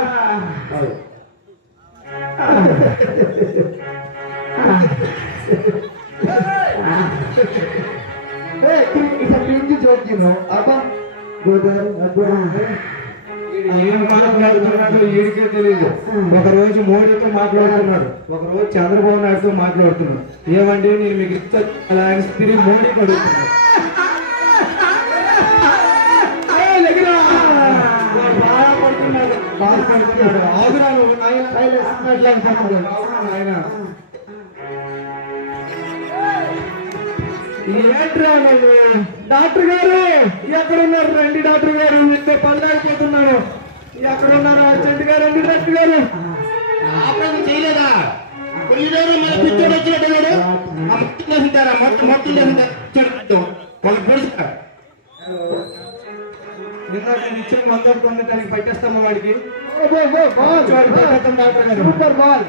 వచ్చిండ్రు అబ్బా గోదావరి అబ్బా ఏం మాట్లాడుతున్నాడో వీడికే తెలియదు. ఒక రోజు మోడీతో మాట్లాడుతున్నాడు, ఒక రోజు చంద్రబాబు నాయుడుతో మాట్లాడుతున్నాడు. ఏమంటే నేను మీకు ఇస్తా అలా అని తిరిగి మోడీ అడుగుతున్నాడు. బాధపడుతున్నాడు. ఆగురా నువ్వు ఆయన ఏంట్రా నువ్వు? డాక్టర్ గారు ఎక్కడున్నారు? రండి డాక్టర్ గారు, ఇంత పళ్ళైపోతున్నాను. ఎక్కడున్నారు? అర్జెంట్ గారు రండి డాక్టర్ గారు. ఆపరేషన్ చేయలేదా? ఈరోజు మన పిచ్చోడు వచ్చినట్టు మొత్తం వేసింటారా? మొత్తం వేసింటారు వాళ్ళు పొడుస్తారు. నిన్న నిత్యం 100 దానికి పట్టేస్తామా వాడికి? డాక్టర్ గారు సూపర్ బాల్.